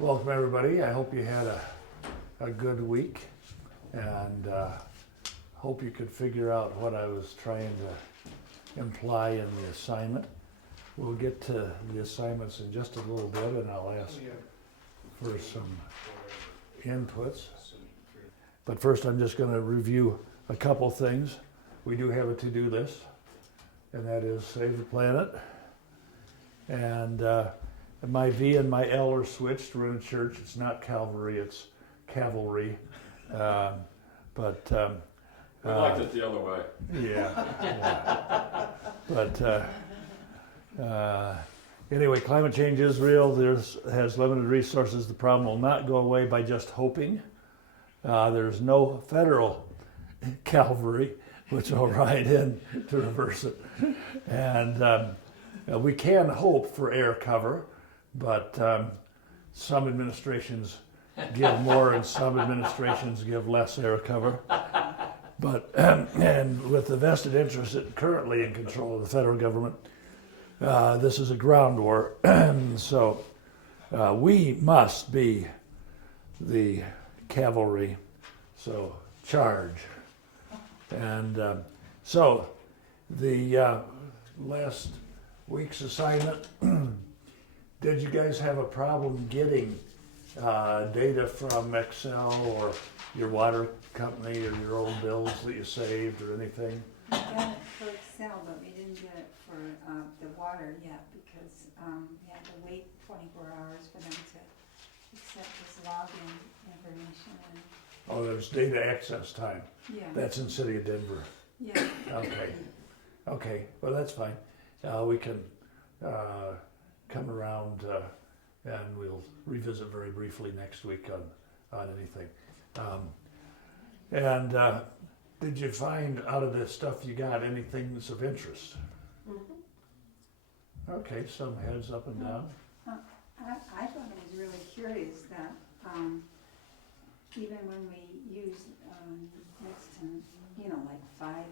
Welcome everybody. I hope you had a good week and hope you could figure out what I was trying to imply in the assignment. We'll get to the assignments in just a little bit and I'll ask for some inputs. But first I'm just going to review a couple things. We do have a to-do list, and that is save the planet. And my V and my L are switched. We're in church. It's not Calvary, it's cavalry. We liked it the other way. Yeah. But anyway, climate change is real. Has limited resources. The problem will not go away by just hoping. There's no federal cavalry which will ride in to reverse it. And we can hope for air cover, but some administrations give more and some administrations give less air cover. But and with the vested interest currently in control of the federal government, this is a ground war. So we must be the cavalry. So charge. And so the last week's assignment, did you guys have a problem getting data from Excel or your water company or your old bills that you saved or anything? We got it for Excel, but we didn't get it for the water yet because we had to wait 24 hours for them to accept this login information. Oh, there's data access time. Yeah. That's in City of Denver. Yeah. Okay, well that's fine. We can come around and we'll revisit very briefly next week on anything. Did you find out of the stuff you got anything that's of interest? Mm-hmm. Okay, some heads up and down. I thought it was really curious that even when we use next to, like 5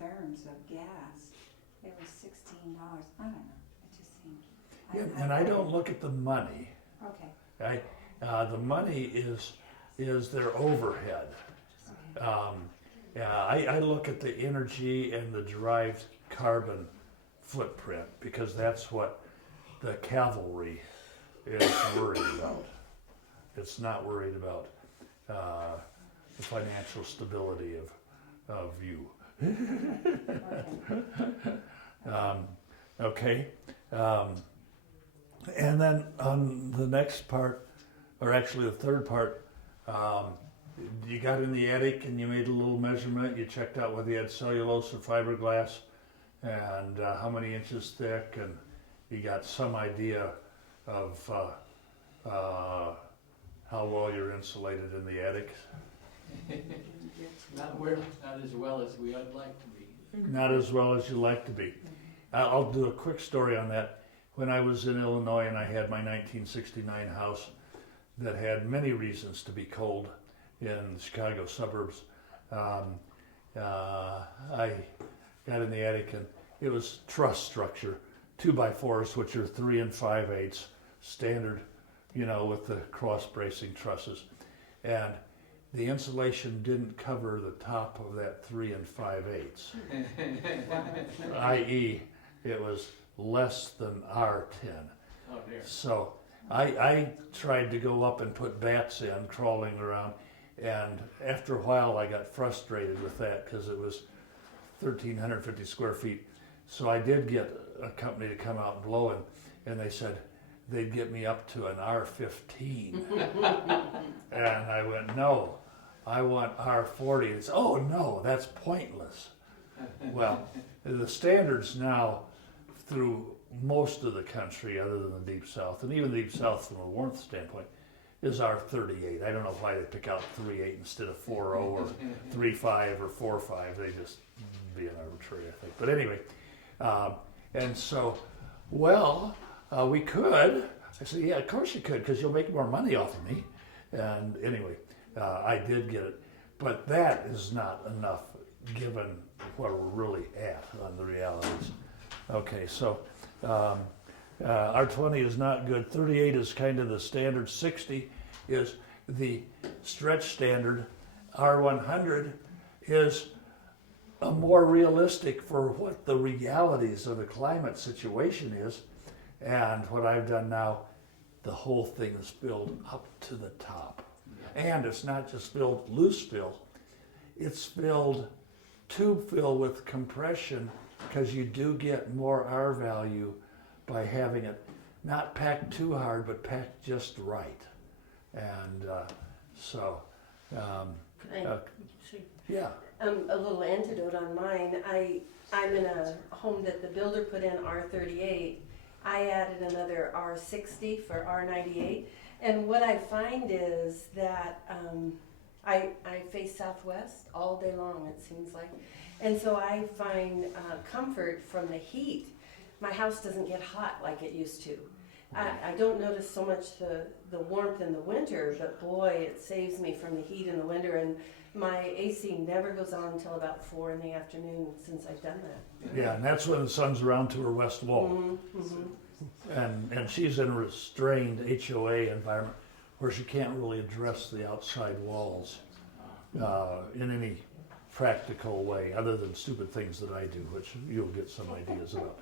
therms of gas, it was $16. I don't know. It just seemed. Yeah, and I don't look at the money. Okay. The money is their overhead. Okay. I look at the energy and the derived carbon footprint because that's what the cavalry is worried about. It's not worried about the financial stability of you. Okay. And then on the next part, or actually the third part, you got in the attic and you made a little measurement. You checked out whether you had cellulose or fiberglass and how many inches thick, and you got some idea of how well you're insulated in the attic. Not as well as we would like to be. Not as well as you like to be. I'll do a quick story on that. When I was in Illinois and I had my 1969 house that had many reasons to be cold in the Chicago suburbs, I got in the attic and it was truss structure, 2x4s, which are 3 5/8 standard, with the cross bracing trusses. And the insulation didn't cover the top of that 3 5/8, i.e. it was less than R10. Oh dear. So I tried to go up and put bats in, crawling around, and after a while I got frustrated with that because it was 1,350 square feet. So I did get a company to come out and blow, and they said they'd get me up to an R15. And I went, no, I want R40. And it's, oh no, that's pointless. Well, the standards now through most of the country, other than the Deep South, and even the Deep South from a warmth standpoint, is R38. I don't know why they pick out 3.8 instead of 4.0 or 3.5 or 4.5. They just being arbitrary, I think. But anyway, and so, we could. I said, yeah, of course you could, because you'll make more money off of me. And anyway, I did get it. But that is not enough given where we're really at on the realities. Okay, so R20 is not good. 38 is kind of the standard. 60 is the stretch standard. R100 is a more realistic for what the realities of the climate situation is. And what I've done now, the whole thing is filled up to the top. And it's not just filled loose fill, it's filled tube fill with compression, because you do get more R value by having it not packed too hard, but packed just right. And yeah. A little antidote on mine. I'm in a home that the builder put in R38. I added another R60 for R98. And what I find is that I face southwest all day long, it seems like. And so I find comfort from the heat. My house doesn't get hot like it used to. I don't notice so much the warmth in the winter, but boy, it saves me from the heat in the winter. And my AC never goes on until about 4 in the afternoon since I've done that. Yeah, and that's when the sun's around to her west wall. Mm-hmm, mm-hmm. And she's in a restrained HOA environment where she can't really address the outside walls in any practical way, other than stupid things that I do, which you'll get some ideas about,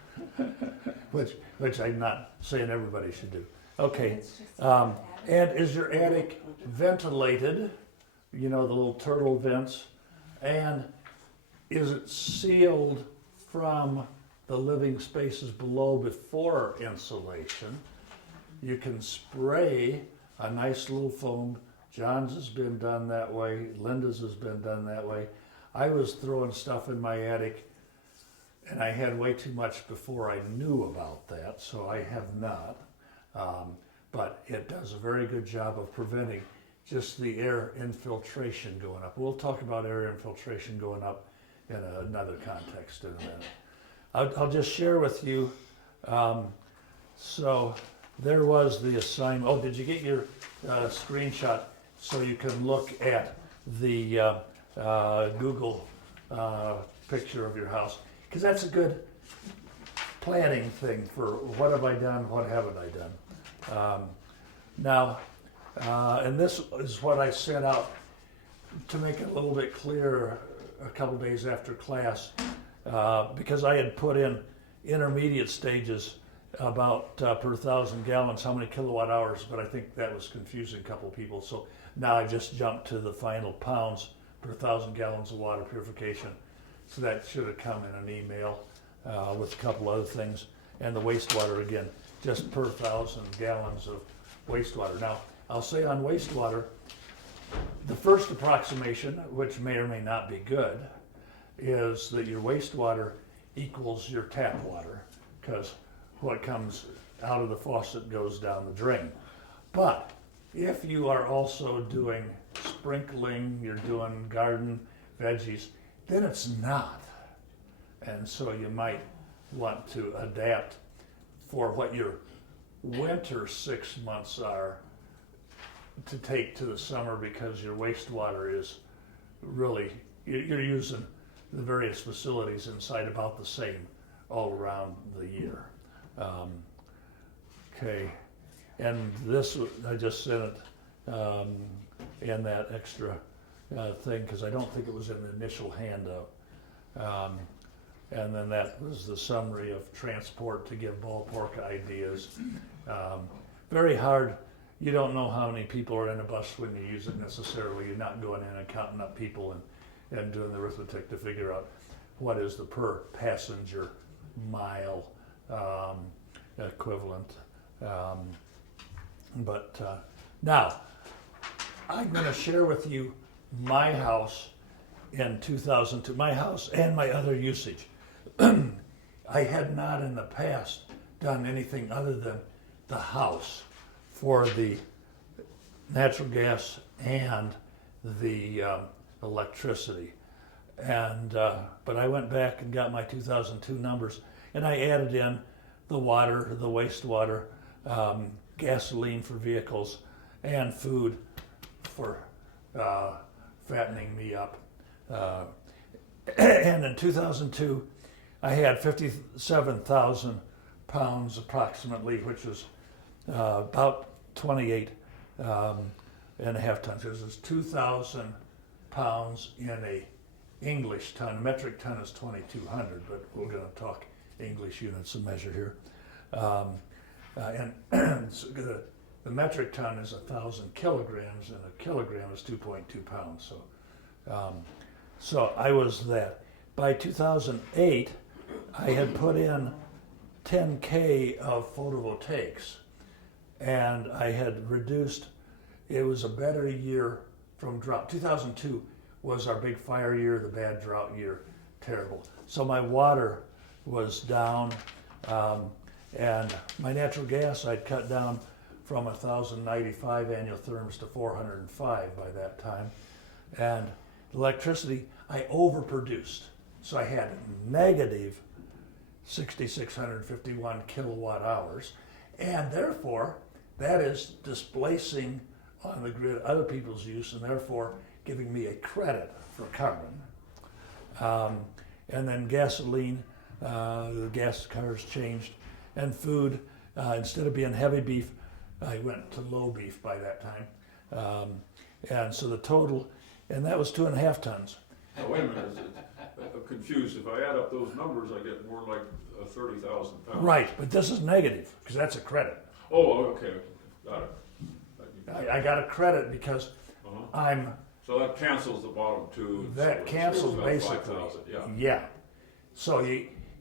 which I'm not saying everybody should do. Okay, and is your attic ventilated? You know, the little turtle vents, and is it sealed from the living spaces below before insulation? You can spray a nice little foam. John's has been done that way. Linda's has been done that way. I was throwing stuff in my attic, and I had way too much before I knew about that, so I have not. But it does a very good job of preventing just the air infiltration going up. We'll talk about air infiltration going up in another context in a minute. I'll just share with you, so there was the assignment. Oh, did you get your screenshot so you can look at the Google picture of your house? Because that's a good planning thing for what have I done, what haven't I done. Now, and this is what I sent out to make it a little bit clearer a couple days after class, because I had put in intermediate stages about per 1,000 gallons, how many kilowatt hours, but I think that was confusing a couple of people. So now I just jumped to the final pounds per 1,000 gallons of water purification. So that should have come in an email with a couple other things. And the wastewater, again, just per 1,000 gallons of wastewater. Now, I'll say on wastewater, the first approximation, which may or may not be good, is that your wastewater equals your tap water, because what comes out of the faucet goes down the drain. But if you are also doing sprinkling, you're doing garden veggies, then it's not. And so you might want to adapt for what your winter 6 months are to take to the summer, because your wastewater is really, you're using the various facilities inside about the same all around the year. Okay, and this, I just sent it in that extra thing, because I don't think it was in the initial handout. And then that was the summary of transport to give ballpark ideas. Very hard. You don't know how many people are in a bus when you use it necessarily. You're not going in and counting up people and doing the arithmetic to figure out what is the per passenger mile equivalent. Now, I'm going to share with you my house in 2002, my house and my other usage. I had not in the past done anything other than the house for the natural gas and the electricity. And but I went back and got my 2002 numbers, and I added in the water, the wastewater, gasoline for vehicles, and food for fattening me up. And in 2002, I had 57,000 pounds approximately, which is about 28 and a half tons. This is 2,000 pounds in a English ton. A metric ton is 2,200, but we're going to talk English units of measure here. And so the metric ton is 1,000 kilograms, and a kilogram is 2.2 pounds. So I was that. By 2008, I had put in 10K of photovoltaics, and I had reduced. It was a better year from drought. 2002 was our big fire year, the bad drought year, terrible. So my water was down, and my natural gas I'd cut down from 1,095 annual therms to 405 by that time. And electricity, I overproduced. So I had negative 6,651 kilowatt hours, and therefore that is displacing on the grid other people's use, and therefore giving me a credit for carbon. And then gasoline, the gas cars changed, and food, instead of being heavy beef, I went to low beef by that time. And so the total, and that was 2.5 tons. Now, wait a minute, I'm confused. If I add up those numbers, I get more like 30,000 pounds. Right, but this is negative, because that's a credit. Oh, okay, got it. I got a credit because Uh-huh. So that cancels the bottom two. That cancels about basically. 5,000, yeah. Yeah. So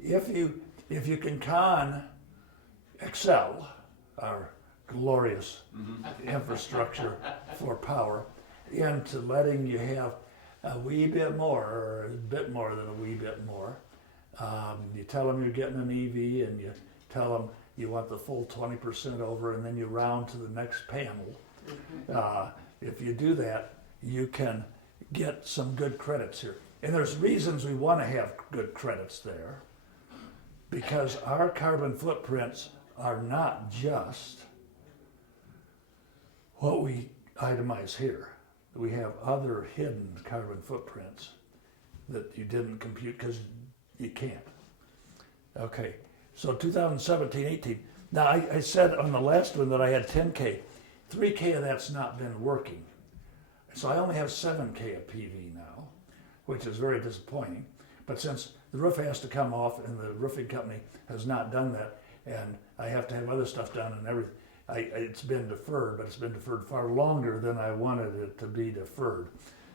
if you can con Excel, our glorious infrastructure for power, into letting you have a wee bit more, or a bit more than a wee bit more. You tell them you're getting an EV, and you tell them you want the full 20% over, and then you round to the next panel. If you do that, you can get some good credits here. And there's reasons we want to have good credits there, because our carbon footprints are not just what we itemize here. We have other hidden carbon footprints that you didn't compute because you can't. Okay, so 2017, 18. Now I said on the last one that I had 10K. 3K of that's not been working. So I only have 7K of PV now, which is very disappointing. But since the roof has to come off and the roofing company has not done that, and I have to have other stuff done and everything, it's been deferred, but it's been deferred far longer than I wanted it to be deferred.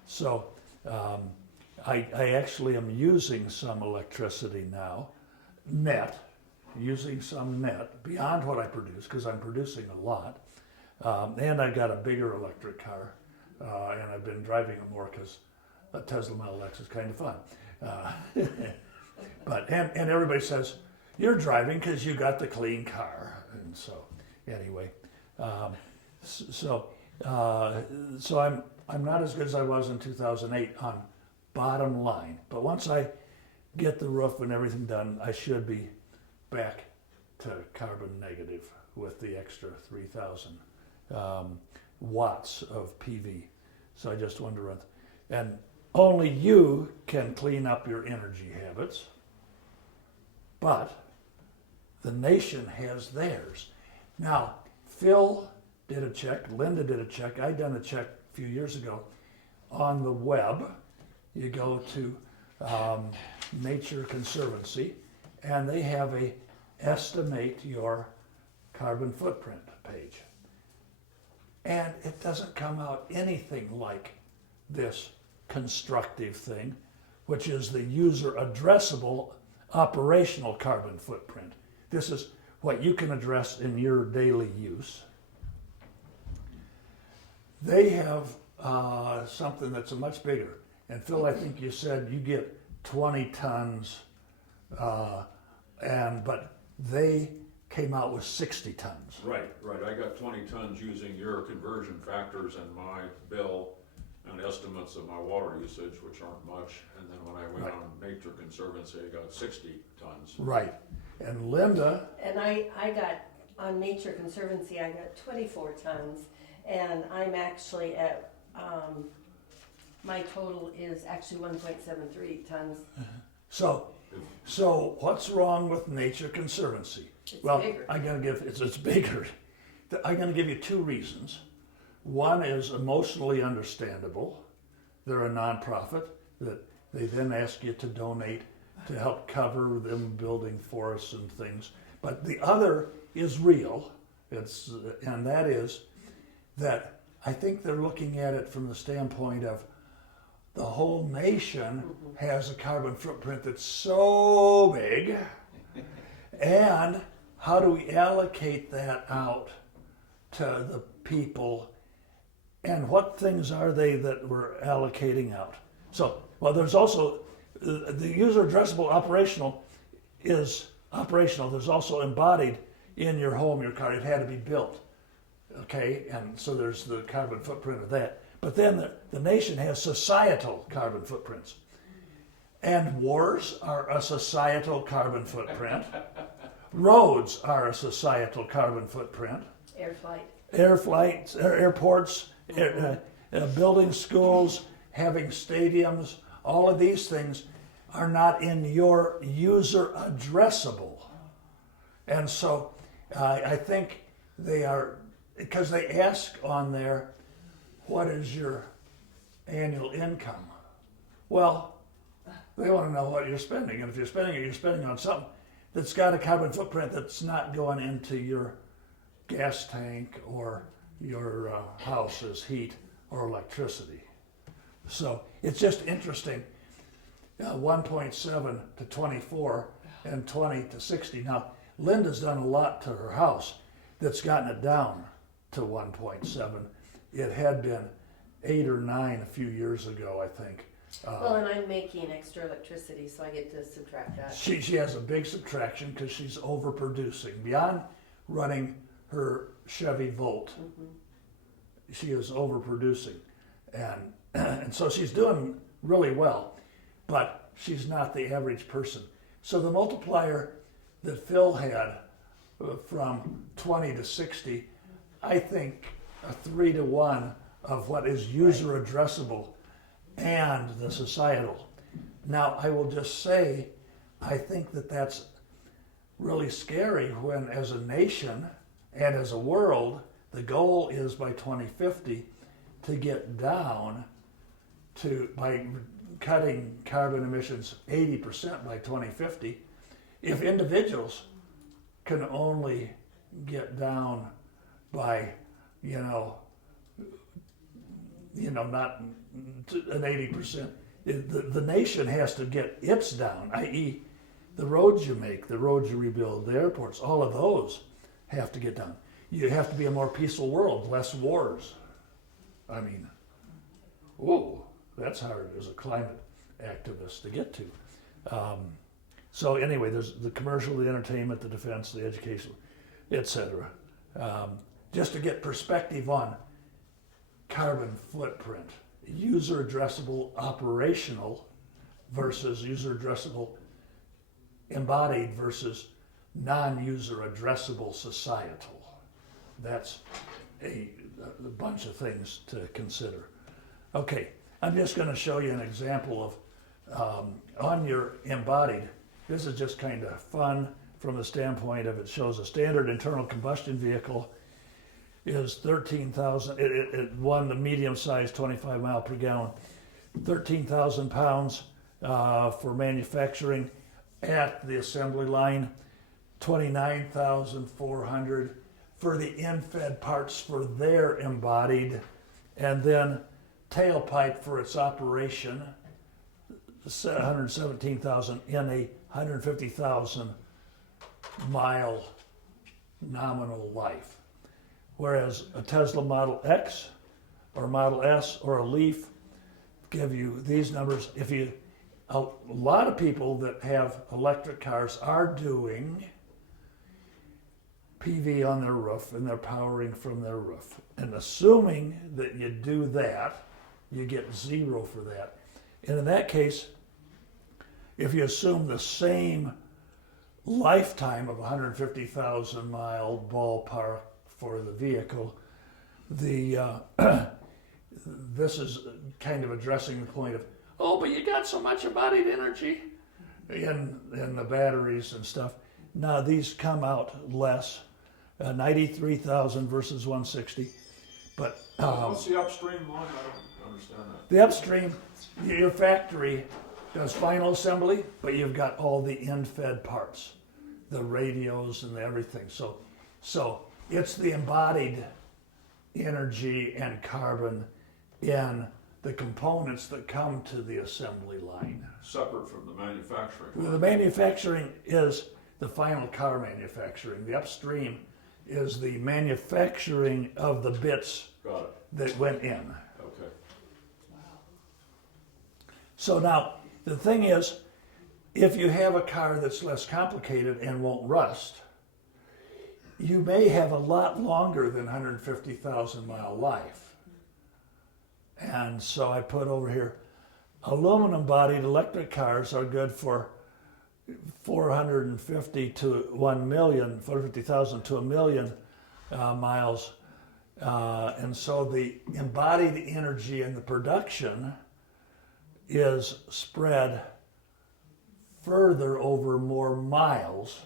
So I actually am using some electricity now, using some net beyond what I produce, because I'm producing a lot. And I got a bigger electric car, and I've been driving it more because a Tesla Model X is kind of fun. And everybody says, you're driving because you got the clean car. And so anyway, so I'm not as good as I was in 2008 on bottom line. But once I get the roof and everything done, I should be back to carbon negative with the extra 3,000 watts of PV. So I just wonder, and only you can clean up your energy habits, but the nation has theirs. Now, Phil did a check, Linda did a check, I done a check a few years ago on the web. You go to Nature Conservancy, and they have a estimate your carbon footprint page. And it doesn't come out anything like this constructive thing, which is the user addressable operational carbon footprint. This is what you can address in your daily use. They have something that's a much bigger. And Phil, I think you said you get 20 tons, but they came out with 60 tons. Right. I got 20 tons using your conversion factors and my bill and estimates of my water usage, which aren't much. And then when I went on Nature Conservancy, I got 60 tons. Right. And Linda. And I got, on Nature Conservancy, I got 24 tons. And I'm actually at, my total is actually 1.73 tons. So So what's wrong with Nature Conservancy? It's Well, bigger. it's bigger. I'm going to give you two reasons. One is emotionally understandable. They're a nonprofit that they then ask you to donate to help cover them building forests and things. But the other is real. And that is that I think they're looking at it from the standpoint of the whole nation has a carbon footprint that's so big, and how do we allocate that out to the people, and what things are they that we're allocating out? So, well, there's also the user addressable operational is operational. There's also embodied in your home, your car. It had to be built, okay, and so there's the carbon footprint of that. But then the nation has societal carbon footprints. And wars are a societal carbon footprint. Roads are a societal carbon footprint. Air flight. Airports, building schools, having stadiums, all of these things are not in your user addressable. And so I think they are, because they ask on there, what is your annual income? Well, they want to know what you're spending. And if you're spending it, you're spending on something that's got a carbon footprint that's not going into your gas tank or your house's heat or electricity. So it's just interesting. 1.7 to 24 and 20 to 60. Now, Linda's done a lot to her house that's gotten it down to 1.7. It had been 8 or 9 a few years ago, I think. Well, and I'm making extra electricity, so I get to subtract that. She has a big subtraction because she's overproducing. Beyond running her Chevy Volt, she is overproducing. And so she's doing really well, but she's not the average person. So the multiplier that Phil had from 20 to 60, I think a 3 to 1 of what is user addressable and the societal. Now, I will just say, I think that that's really scary when, as a nation and as a world, the goal is by 2050 to get down to, by cutting carbon emissions 80% by 2050. If individuals can only get down by, not an 80%, the nation has to get its down, i.e. the roads you make, the roads you rebuild, the airports, all of those have to get down. You have to be a more peaceful world, less wars. I mean, whoa, that's hard as a climate activist to get to. So anyway, there's the commercial, the entertainment, the defense, the education, etc. Just to get perspective on carbon footprint, user addressable operational versus user addressable embodied versus non-user addressable societal. That's a bunch of things to consider. Okay, I'm just going to show you an example of on your embodied. This is just kind of fun from the standpoint of it shows a standard internal combustion vehicle is 13,000, it won the medium size 25 mile per gallon, 13,000 pounds for manufacturing at the assembly line, 29,400 for the in-fed parts for their embodied, and then tailpipe for its operation, 117,000 in a 150,000 mile nominal life. Whereas a Tesla Model X or Model S or a Leaf give you these numbers. A lot of people that have electric cars are doing PV on their roof and they're powering from their roof. And assuming that you do that, you get 0 for that. And in that case, if you assume the same lifetime of 150,000 mile ballpark for the vehicle, this is kind of addressing the point of, oh, but you got so much embodied energy. in the batteries and stuff. Now these come out less, 93,000 versus 160. But What's the upstream line? I don't understand that. the upstream, your factory does final assembly, but you've got all the end-fed parts, the radios and everything. So it's the embodied energy and carbon in the components that come to the assembly line. Separate from the manufacturing. The manufacturing is the final car manufacturing. The upstream is the manufacturing of the bits Got it. that went in. Okay. So now, the thing is, if you have a car that's less complicated and won't rust, you may have a lot longer than 150,000 mile life. And so I put over here, aluminum bodied electric cars are good for 450 to 1 million, 450,000 to 1 million miles. And so the embodied energy in the production is spread further over more miles.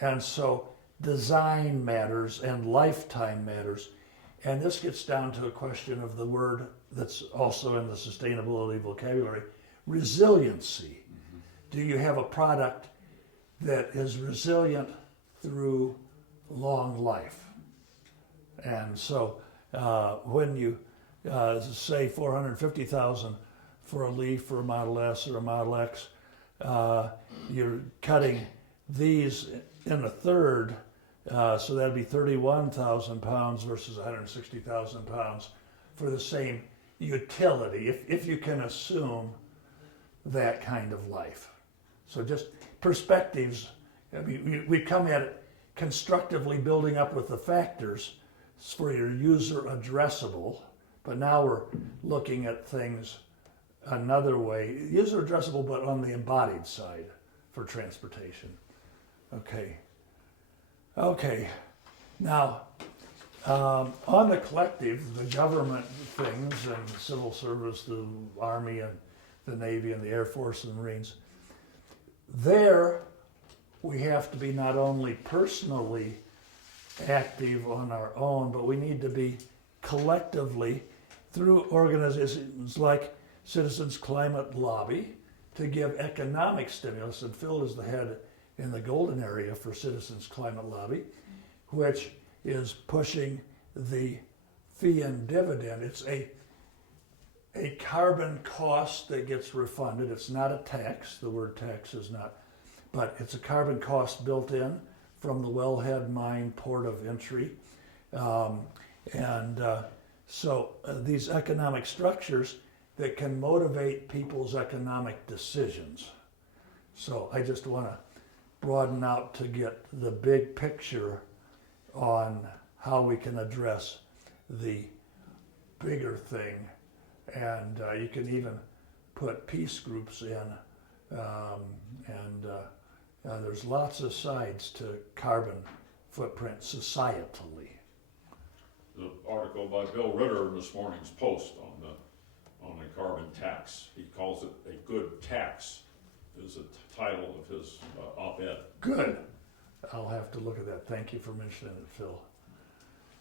And so design matters and lifetime matters. And this gets down to a question of the word that's also in the sustainability vocabulary, resiliency. Do you have a product that is resilient through long life? And so when you say 450,000 for a Leaf or a Model S or a Model X, you're cutting these in a third, so that'd be 31,000 pounds versus 160,000 pounds for the same utility, if you can assume that kind of life. So just perspectives. I mean, we come at it constructively building up with the factors for your user addressable, but now we're looking at things another way. User addressable, but on the embodied side for transportation. Okay. Now, on the collective, the government things and the civil service, the Army and the Navy and the Air Force and the Marines, there we have to be not only personally active on our own, but we need to be collectively through organizations like Citizens Climate Lobby to give economic stimulus. And Phil is the head in the Golden Area for Citizens Climate Lobby, which is pushing the fee and dividend. It's a carbon cost that gets refunded. It's not a tax. The word tax is not, but it's a carbon cost built in from the wellhead mine port of entry. So these economic structures that can motivate people's economic decisions. So I just want to broaden out to get the big picture on how we can address the bigger thing. And you can even put peace groups in. There's lots of sides to carbon footprint societally. The article by Bill Ritter in this morning's Post on the carbon tax. He calls it a good tax, is the title of his op-ed. Good. I'll have to look at that. Thank you for mentioning it, Phil.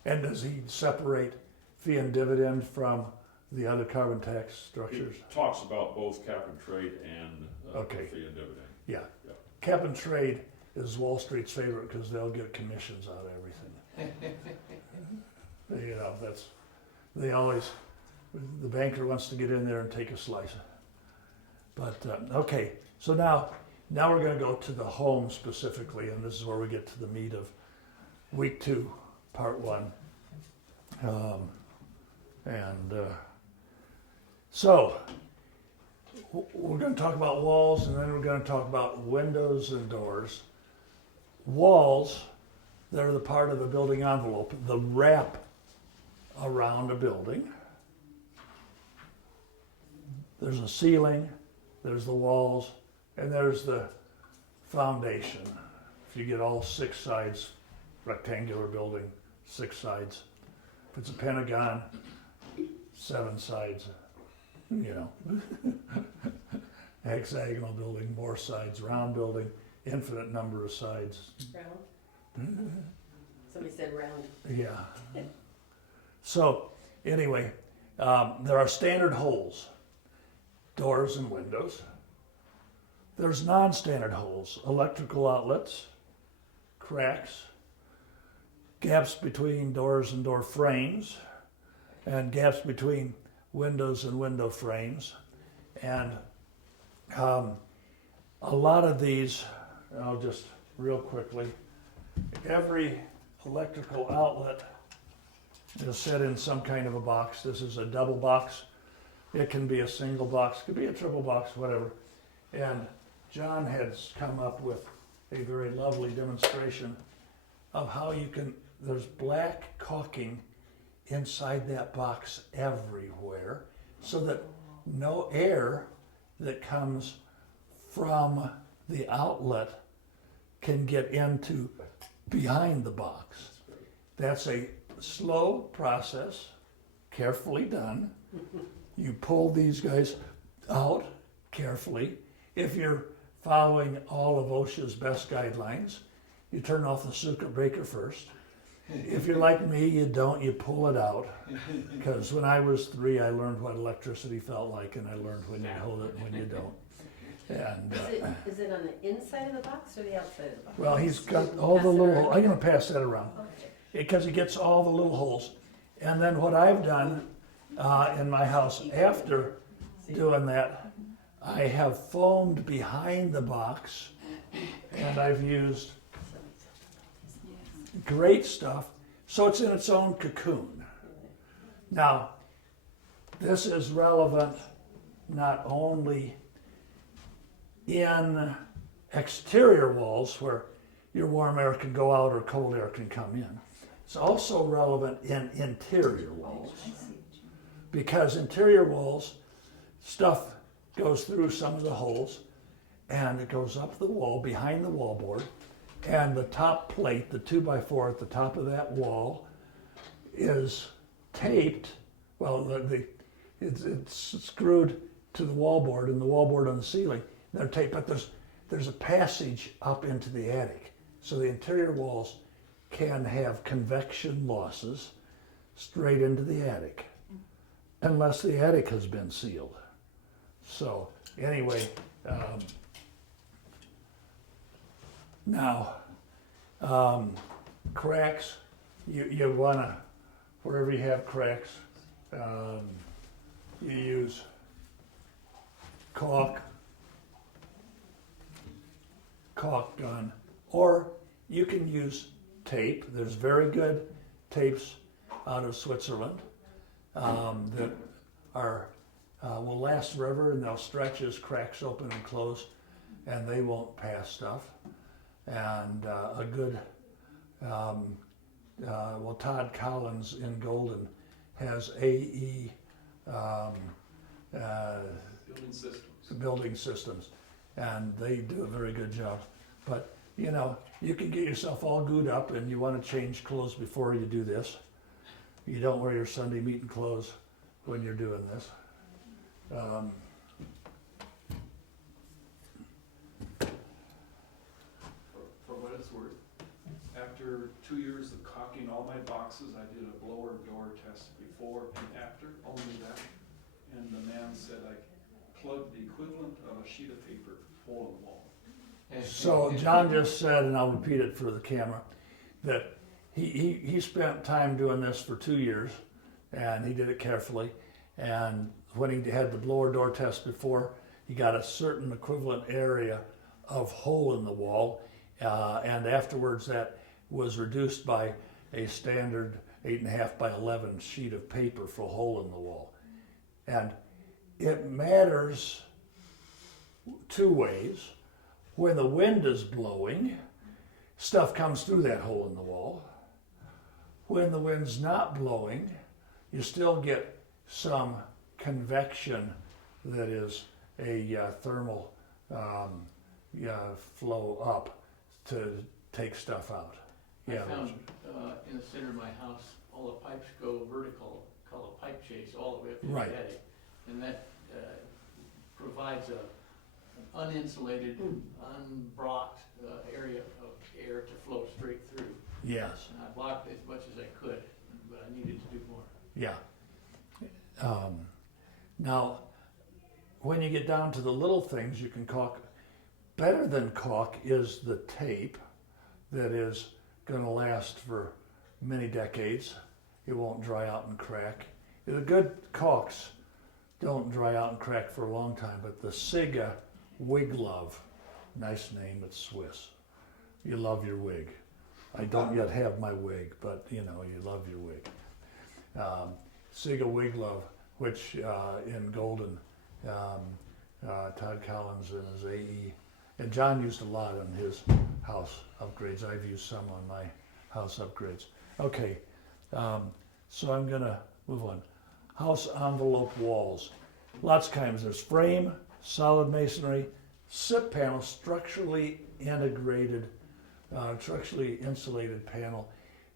And does he separate fee and dividend from the other carbon tax structures? He talks about both cap and trade and Okay. fee and dividend. Yeah. Yeah. Cap and trade is Wall Street's favorite because they'll get commissions out of everything. You know, they always, the banker wants to get in there and take a slice. But, okay, so now we're going to go to the home specifically, and this is where we get to the meat of week 2, part 1. So we're going to talk about walls, and then we're going to talk about windows and doors. Walls, they're the part of the building envelope, the wrap around a building. There's a ceiling, there's the walls, and there's the foundation. If you get all 6 sides, rectangular building, 6 sides. If it's a pentagon, 7 sides, you know. hexagonal building, more sides, round building, infinite number of sides. Round? Somebody said round. Yeah. So, anyway, there are standard holes, doors and windows. There's non-standard holes, electrical outlets, cracks, gaps between doors and door frames, and gaps between windows and window frames. And a lot of these, I'll just real quickly, every electrical outlet is set in some kind of a box. This is a double box. It can be a single box, could be a triple box, whatever. And John has come up with a very lovely demonstration of how you can, there's black caulking inside that box everywhere so that no air that comes from the outlet can get into behind the box. That's a slow process, carefully done. You pull these guys out carefully. If you're following all of OSHA's best guidelines, you turn off the circuit breaker first. If you're like me, you don't, you pull it out. Because when I was 3, I learned what electricity felt like, and I learned when you hold it and when you don't. And Is it on the inside of the box or the outside of the box? well, he's got all the little, I'm gonna pass that around. Because he gets all the little holes. And then what I've done in my house after doing that, I have foamed behind the box, and I've used great stuff, so it's in its own cocoon. Now, this is relevant not only in exterior walls where your warm air can go out or cold air can come in. It's also relevant in interior walls, because interior walls, stuff goes through some of the holes and it goes up the wall behind the wallboard, and the top plate, the 2x4 at the top of that wall, is taped. Well, it's screwed to the wallboard and the wallboard on the ceiling. They're taped, but there's a passage up into the attic, so the interior walls can have convection losses straight into the attic, unless the attic has been sealed. So anyway, now cracks, you wanna, wherever you have cracks, you use caulk gun, or you can use tape. There's very good tapes out of Switzerland that are will last forever, and they'll stretch as cracks open and close, and they won't pass stuff. And a good, well, Todd Collins in Golden has AE building systems, and they do a very good job. But you know, you can get yourself all gooed up, and you want to change clothes before you do this. You don't wear your Sunday meeting clothes when you're doing this. For what it's worth, after 2 years of caulking all my boxes, I did a blower door test before and after, only that. And the man said I plugged the equivalent of a sheet of paper hole in the wall. So John just said, and I'll repeat it for the camera, that he spent time doing this for 2 years, and he did it carefully. And when he had the blower door test before, he got a certain equivalent area of hole in the wall, and afterwards that was reduced by a standard 8.5 by 11 sheet of paper for a hole in the wall. And it matters 2 ways. When the wind is blowing, stuff comes through that hole in the wall. When the wind's not blowing, you still get some convection that is a thermal flow up to take stuff out. I found in the center of my house, all the pipes go vertical, called a pipe chase, all the way up to the Right. attic. And that provides uninsulated, unblocked area of air to flow straight through. Yes. And I blocked as much as I could, but I needed to do more. Yeah. Now, when you get down to the little things, you can caulk. Better than caulk is the tape that is going to last for many decades. It won't dry out and crack. The good caulks don't dry out and crack for a long time, but the Siga Wig Love, nice name, it's Swiss. You love your wig. I don't yet have my wig, but you know, you love your wig. Siga Wig Love, which in Golden, Todd Collins and his AE, and John used a lot on his house upgrades. I've used some on my house upgrades. Okay, so I'm gonna move on. House envelope walls. Lots of kinds. There's frame, solid masonry, SIP panel, structurally integrated, structurally insulated panel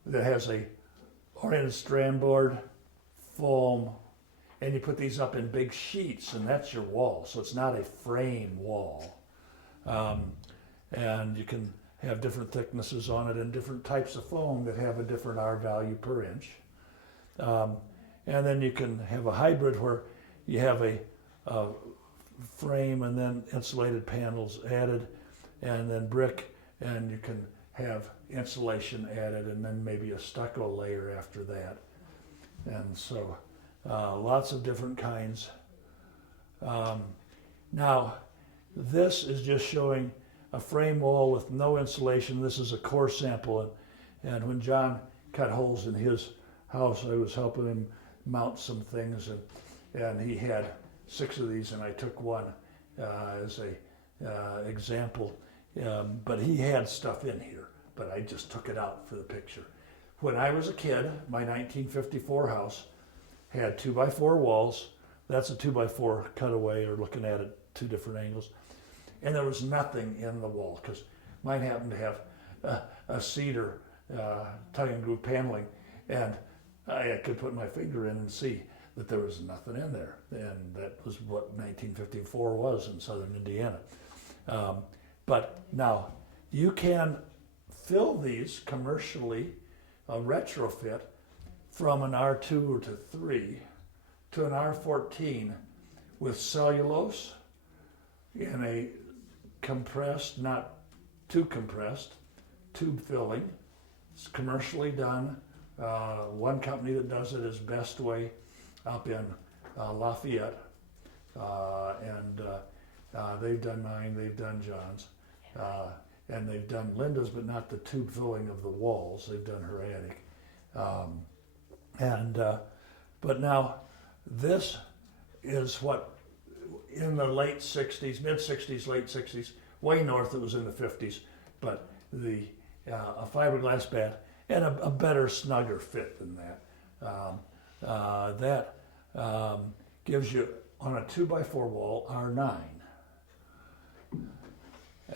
that has a oriented strand board, foam, and you put these up in big sheets, and that's your wall. So it's not a frame wall. And you can have different thicknesses on it and different types of foam that have a different R value per inch. And then you can have a hybrid where you have a frame and then insulated panels added, and then brick, and you can have insulation added, and then maybe a stucco layer after that. And so lots of different kinds. Now, this is just showing a frame wall with no insulation. This is a core sample, and when John cut holes in his house, I was helping him mount some things, and he had 6 of these, and I took one as a example. But he had stuff in here, but I just took it out for the picture. When I was a kid, my 1954 house had 2x4 walls. That's a 2x4 cutaway, or looking at it 2 different angles. And there was nothing in the wall, because mine happened to have a cedar tongue and groove paneling, and I could put my finger in and see that there was nothing in there. And that was what 1954 was in southern Indiana. But now, you can fill these commercially, retrofit, from an R2 or to 3 to an R14 with cellulose in a compressed, not too compressed, tube filling. It's commercially done. One company that does it is Best Way up in Lafayette. And they've done mine, they've done John's. And they've done Linda's, but not the tube filling of the walls. They've done her attic. But now, this is what, in the late 60s, mid 60s, late 60s, way north it was in the 50s, but a fiberglass bat and a better, snugger fit than that. That gives you, on a 2x4 wall, R9.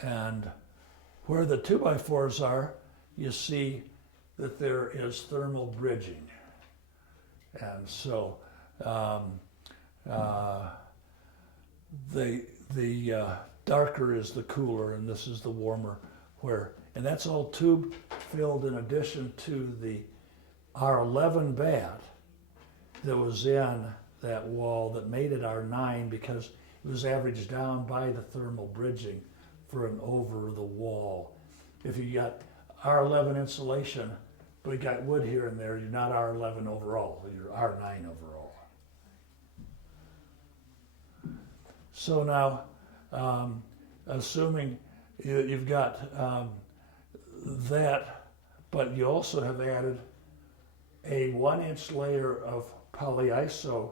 And where the 2x4s are, you see that there is thermal bridging. And so the darker is the cooler, and this is the warmer, and that's all tube filled in addition to the R11 bat that was in that wall that made it R9, because it was averaged down by the thermal bridging for an over the wall. If you got R11 insulation, but you got wood here and there, you're not R11 overall, you're R9 overall. So now, assuming you've got that, but you also have added a 1-inch layer of polyiso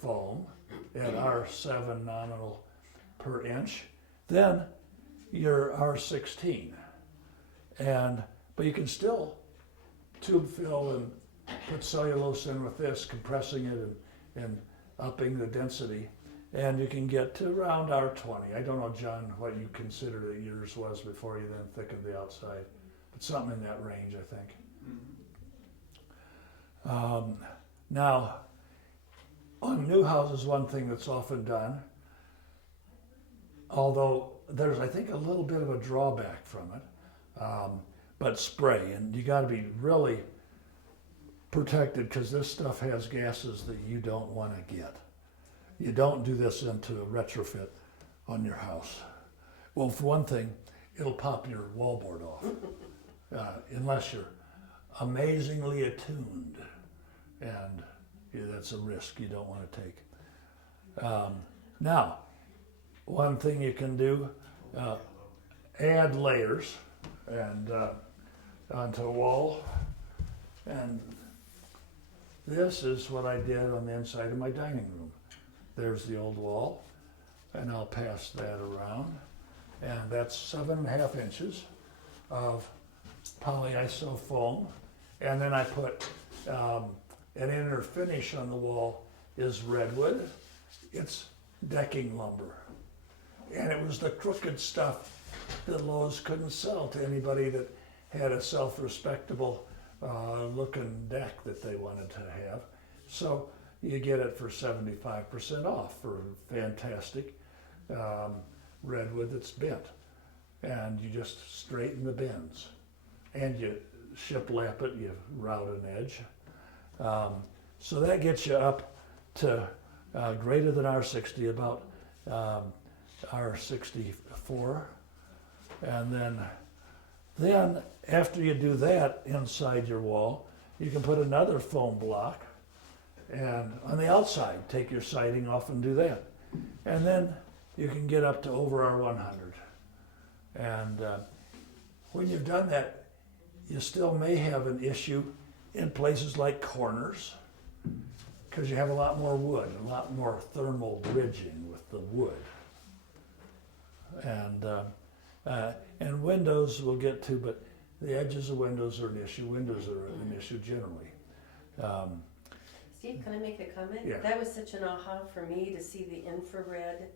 foam at R7 nominal per inch, then you're R16. But you can still tube fill and put cellulose in with this, compressing it and upping the density, and you can get to around R20. I don't know, John, what you consider that yours was before you then thickened the outside, but something in that range, I think. Now, on new houses, one thing that's often done, although there's, I think, a little bit of a drawback from it. But spray, and you got to be really protected because this stuff has gases that you don't want to get. You don't do this into a retrofit on your house. Well, for one thing, it'll pop your wallboard off unless you're amazingly attuned, and that's a risk you don't want to take. Now, one thing you can do, add layers and onto a wall, and this is what I did on the inside of my dining room. There's the old wall, and I'll pass that around, and that's 7.5 inches of polyiso foam, and then I put an inner finish on the wall is redwood. It's decking lumber, and it was the crooked stuff that Lowe's couldn't sell to anybody that had a self-respectable looking deck that they wanted to have. So you get it for 75% off for fantastic redwood that's bent. And you just straighten the bends. And you shiplap it, you route an edge. So that gets you up to greater than R60, about R64. And then after you do that inside your wall, you can put another foam block, and on the outside, take your siding off and do that. And then you can get up to over R100. And when you've done that, you still may have an issue in places like corners, because you have a lot more wood, a lot more thermal bridging with the wood. And windows we'll get to, but the edges of windows are an issue. Windows are an issue generally. Steve, can I make a comment? Yeah. That was such an aha for me to see the infrared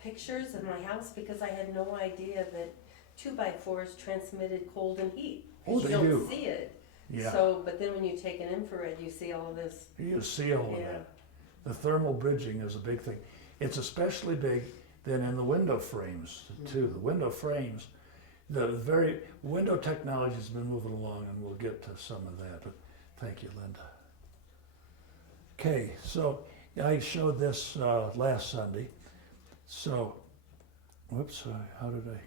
pictures of my house, because I had no idea that 2x4s transmitted cold and heat. 'Cause Oh, they you don't do. see it. Yeah, So, but then when you take an infrared, you see all this. you see all of Yeah. that. The thermal bridging is a big thing. It's especially big then in the window frames too. The window frames, the very window technology has been moving along, and we'll get to some of that. But thank you, Linda. Okay, so I showed this last Sunday. So, whoops, how did I?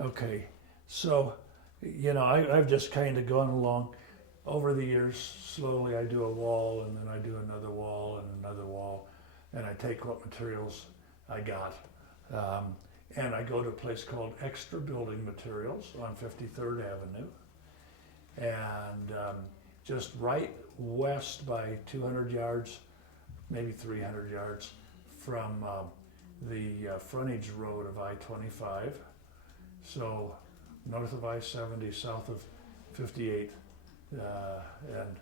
Okay, so I've just kind of gone along over the years. Slowly, I do a wall, and then I do another wall, and another wall, and I take what materials I got. And I go to a place called Extra Building Materials on 53rd Avenue. And just right west by 200 yards, maybe 300 yards from the frontage road of I-25. So north of I-70, south of 58. And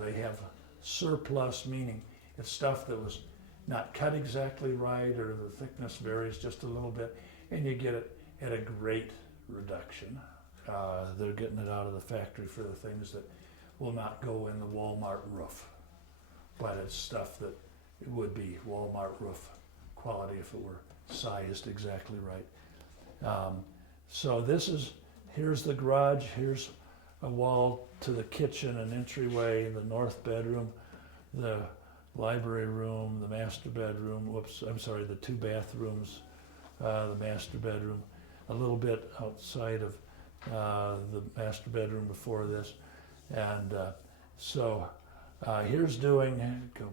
they have surplus, meaning it's stuff that was not cut exactly right, or the thickness varies just a little bit, and you get it at a great reduction. They're getting it out of the factory for the things that will not go in the Walmart roof, but it's stuff that it would be Walmart roof quality if it were sized exactly right. So here's the garage, here's a wall to the kitchen and entryway, the north bedroom, the library room, the master bedroom, the 2 bathrooms, the master bedroom, a little bit outside of the master bedroom before this. And so here's go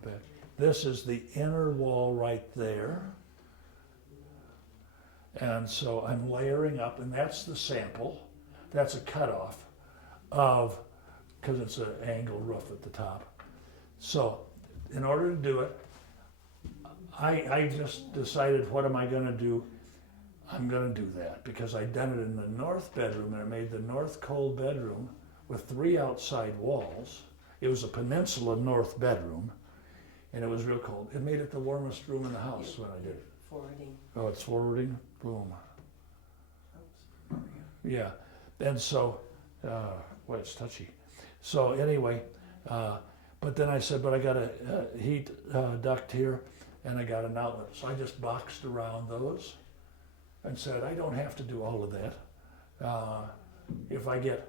back. This is the inner wall right there. And so I'm layering up, and that's the sample. That's a cutoff because it's an angle roof at the top. So in order to do it, I just decided, what am I going to do? I'm going to do that because I'd done it in the north bedroom, and I made the north cold bedroom with 3 outside walls. It was a peninsula north bedroom, and it was real cold. It made it the warmest room in the house when I did it. Forwarding. Oh, it's forwarding? Boom. Yeah. And so, it's touchy. So anyway, but then I said, but I got a heat duct here, and I got an outlet. So I just boxed around those, and said, I don't have to do all of that. If I get,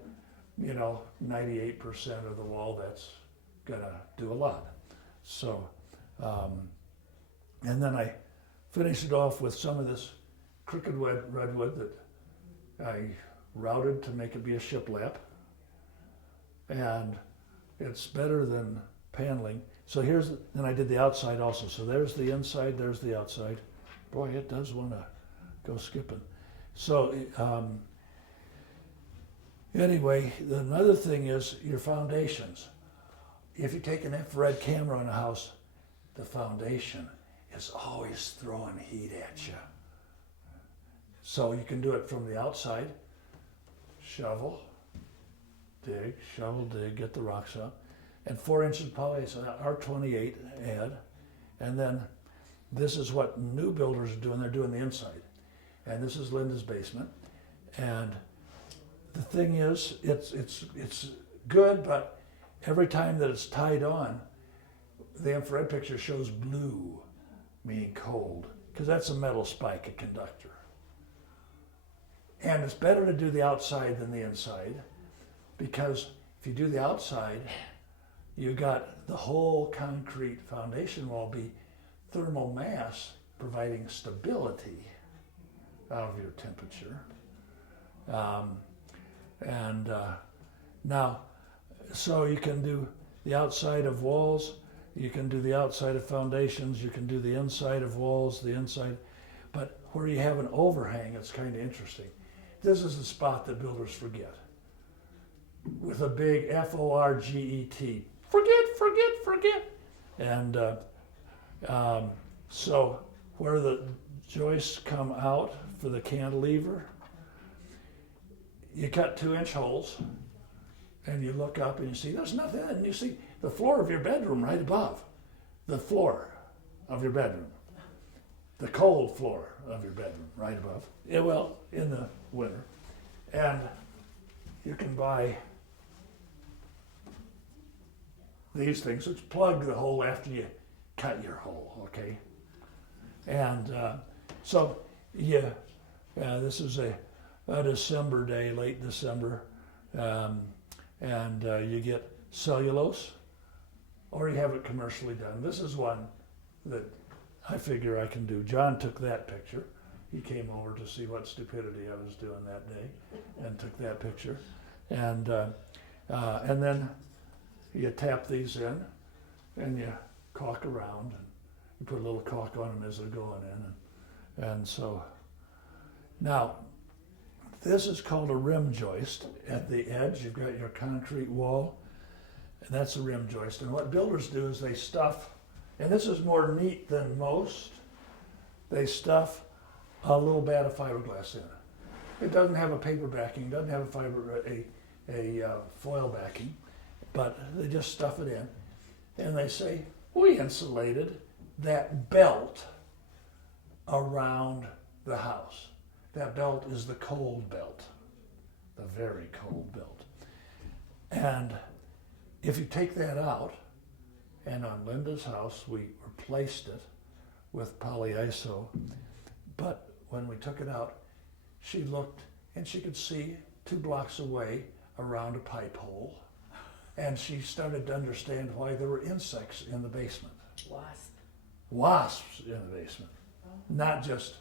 98% of the wall, that's gonna do a lot. So, and then I finished it off with some of this crooked redwood that I routed to make it be a shiplap. And it's better than paneling. So then I did the outside also. So there's the inside, there's the outside. Boy, it does want to go skipping. So anyway, another thing is your foundations. If you take an infrared camera in a house, the foundation is always throwing heat at you. So you can do it from the outside, shovel, dig, get the rocks out. And 4 inches of poly, so R28 add. And then this is what new builders are doing. They're doing the inside. And this is Linda's basement. And the thing is, it's good, but every time that it's tied on, the infrared picture shows blue, meaning cold, because that's a metal spike, a conductor. And it's better to do the outside than the inside, because if you do the outside, you got the whole concrete foundation wall be thermal mass providing stability out of your temperature. Now, so you can do the outside of walls, you can do the outside of foundations, you can do the inside of walls, the inside, but where you have an overhang, it's kind of interesting. This is the spot that builders forget. With a big F-O-R-G-E-T. Forget. And so where the joists come out for the cantilever, you cut 2-inch holes and you look up and you see there's nothing, and you see the floor of your bedroom right above. The floor of your bedroom. The cold floor of your bedroom right above. Yeah, well, in the winter. And you can buy these things which plug the hole after you cut your hole, okay? And so, this is a December day, late December, and you get cellulose, or you have it commercially done. This is one that I figure I can do. John took that picture. He came over to see what stupidity I was doing that day, and took that picture. And then you tap these in, and you caulk around, and you put a little caulk on them as they're going in. And so, now, this is called a rim joist. At the edge, you've got your concrete wall, and that's a rim joist. And what builders do is they stuff, and this is more neat than most, they stuff a little bat of fiberglass in it. It doesn't have a paper backing, doesn't have a foil backing, but they just stuff it in. And they say, we insulated that belt around the house. That belt is the cold belt, the very cold belt. And if you take that out, and on Linda's house, we replaced it with polyiso, but when we took it out, she looked and she could see 2 blocks away around a pipe hole, and she started to understand why there were insects in the basement. Wasps in the basement, not just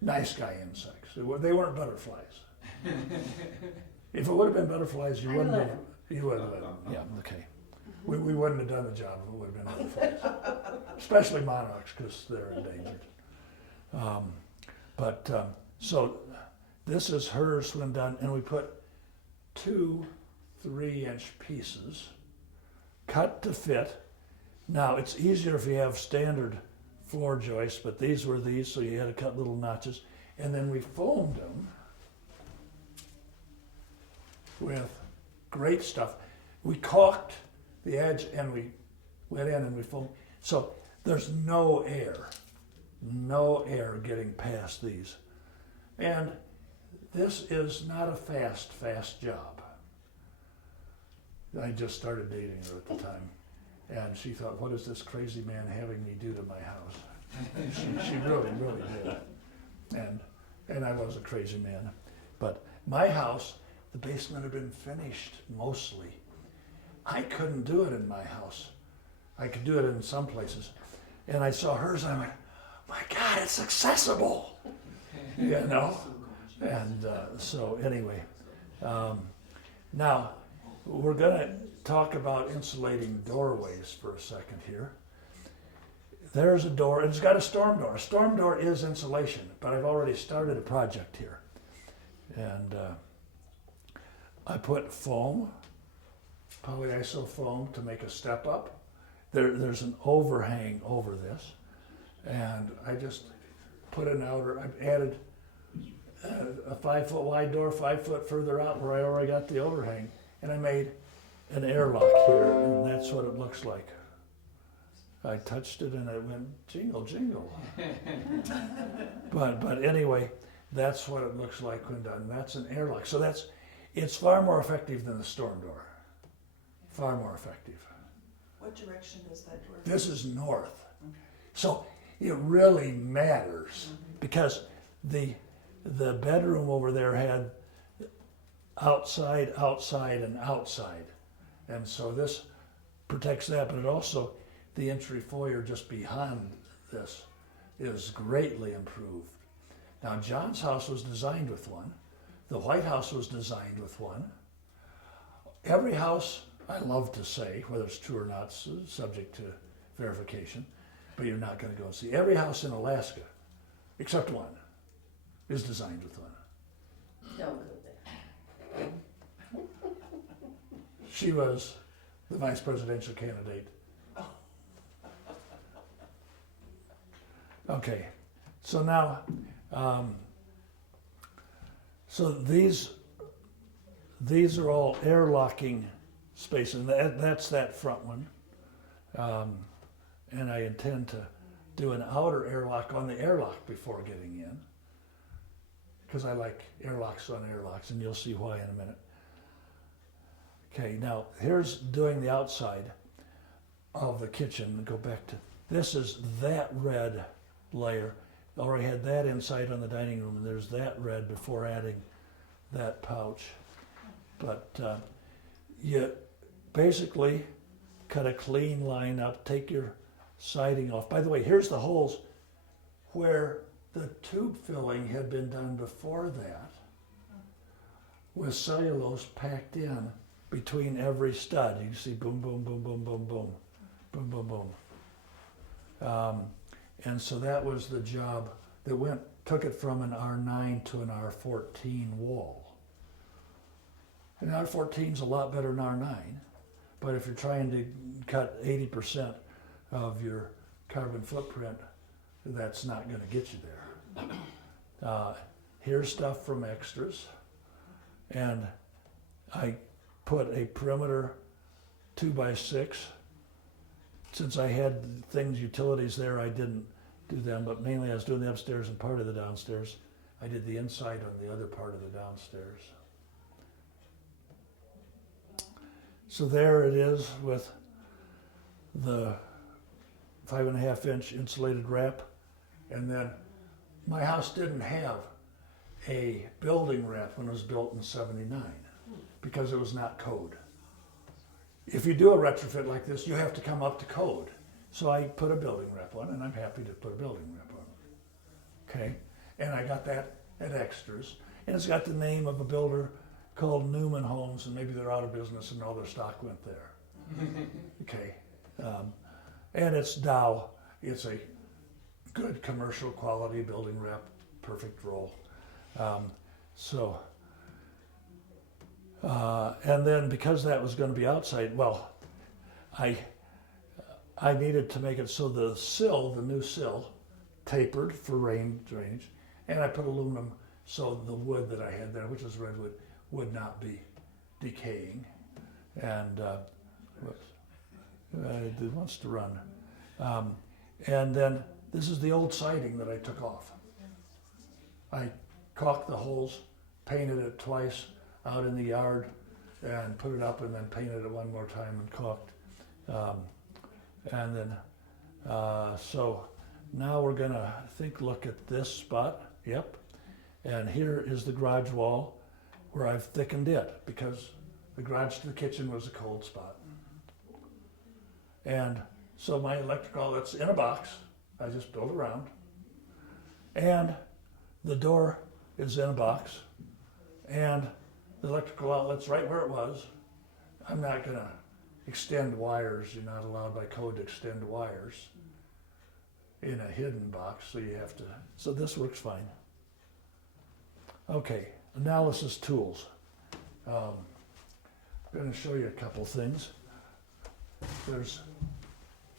nice guy insects. They weren't butterflies. If it would have been butterflies, you wouldn't have. You would have. Yeah, okay. We wouldn't have done the job if it would have been butterflies, especially monarchs, because they're endangered. So this is hers when done, and we put 2 3-inch pieces cut to fit. Now it's easier if you have standard floor joists, but these were these, so you had to cut little notches, and then we foamed them with great stuff. We caulked the edge and we went in and we foamed. So there's no air getting past these. And this is not a fast job. I just started dating her at the time. And she thought, what is this crazy man having me do to my house? She really did. and I was a crazy man. But my house, the basement had been finished mostly. I couldn't do it in my house. I could do it in some places. And I saw hers and I went, my God, it's accessible, you know? And so anyway, now we're gonna talk about insulating doorways for a second here. There's a door, and it's got a storm door. A storm door is insulation, but I've already started a project here. And I put foam, polyiso foam to make a step up. There's an overhang over this. And I just put an outer, I've added a 5 foot wide door, 5 foot further out where I already got the overhang. And I made an airlock here, and that's what it looks like. I touched it and it went jingle, jingle. But anyway, that's what it looks like when done. That's an airlock. So it's far more effective than the storm door. Far more effective. What direction is that door? This is north. Okay. So it really matters because the bedroom over there had outside, outside, and outside. And so this protects that, but it also, the entry foyer just behind this is greatly improved. Now, John's house was designed with one. The White House was designed with one. Every house, I love to say, whether it's true or not, subject to verification, but you're not going to go and see. Every house in Alaska, except one, is designed with one. Don't go there. She was the vice presidential candidate. Okay, so now, so these are all airlocking spaces. That's that front one. And I intend to do an outer airlock on the airlock before getting in, because I like airlocks on airlocks, and you'll see why in a minute. Okay, now here's doing the outside of the kitchen. Go back to, this is that red layer. Already had that inside on the dining room, and there's that red before adding that pouch. But you basically cut a clean line up, take your siding off. By the way, here's the holes where the tube filling had been done before that, with cellulose packed in between every stud. You can see boom, boom, boom, boom, boom, boom, boom, boom, boom. And so that was the job that took it from an R9 to an R14 wall. An R14 is a lot better than R9, but if you're trying to cut 80% of your carbon footprint, that's not going to get you there. Here's stuff from Extras, and I put a perimeter 2x6. Since I had utilities there, I didn't do them, but mainly I was doing the upstairs and part of the downstairs. I did the inside on the other part of the downstairs. So there it is with the 5.5 inch insulated wrap. And then my house didn't have a building wrap when it was built in '79 because it was not code. If you do a retrofit like this, you have to come up to code. So I put a building wrap on, and I'm happy to put a building wrap on. Okay, and I got that at Extras, and it's got the name of a builder called Newman Homes, and maybe they're out of business and all their stock went there. Okay, and it's Dow. It's a good commercial quality building wrap, perfect roll. And then because that was going to be outside, well, I needed to make it so the sill, the new sill, tapered for rain drainage, and I put aluminum so the wood that I had there, which is redwood, would not be decaying. And it wants to run. And then this is the old siding that I took off. I caulked the holes, painted it twice out in the yard, and put it up, and then painted it one more time and caulked. And then, so now we're gonna look at this spot. Yep. And here is the garage wall where I've thickened it because the garage to the kitchen was a cold spot. And so my electrical outlet's in a box. I just built around. And the door is in a box. And the electrical outlet's right where it was. I'm not gonna extend wires. You're not allowed by code to extend wires in a hidden box, so you have to, so this works fine. Okay, analysis tools. I'm gonna show you a couple things. There's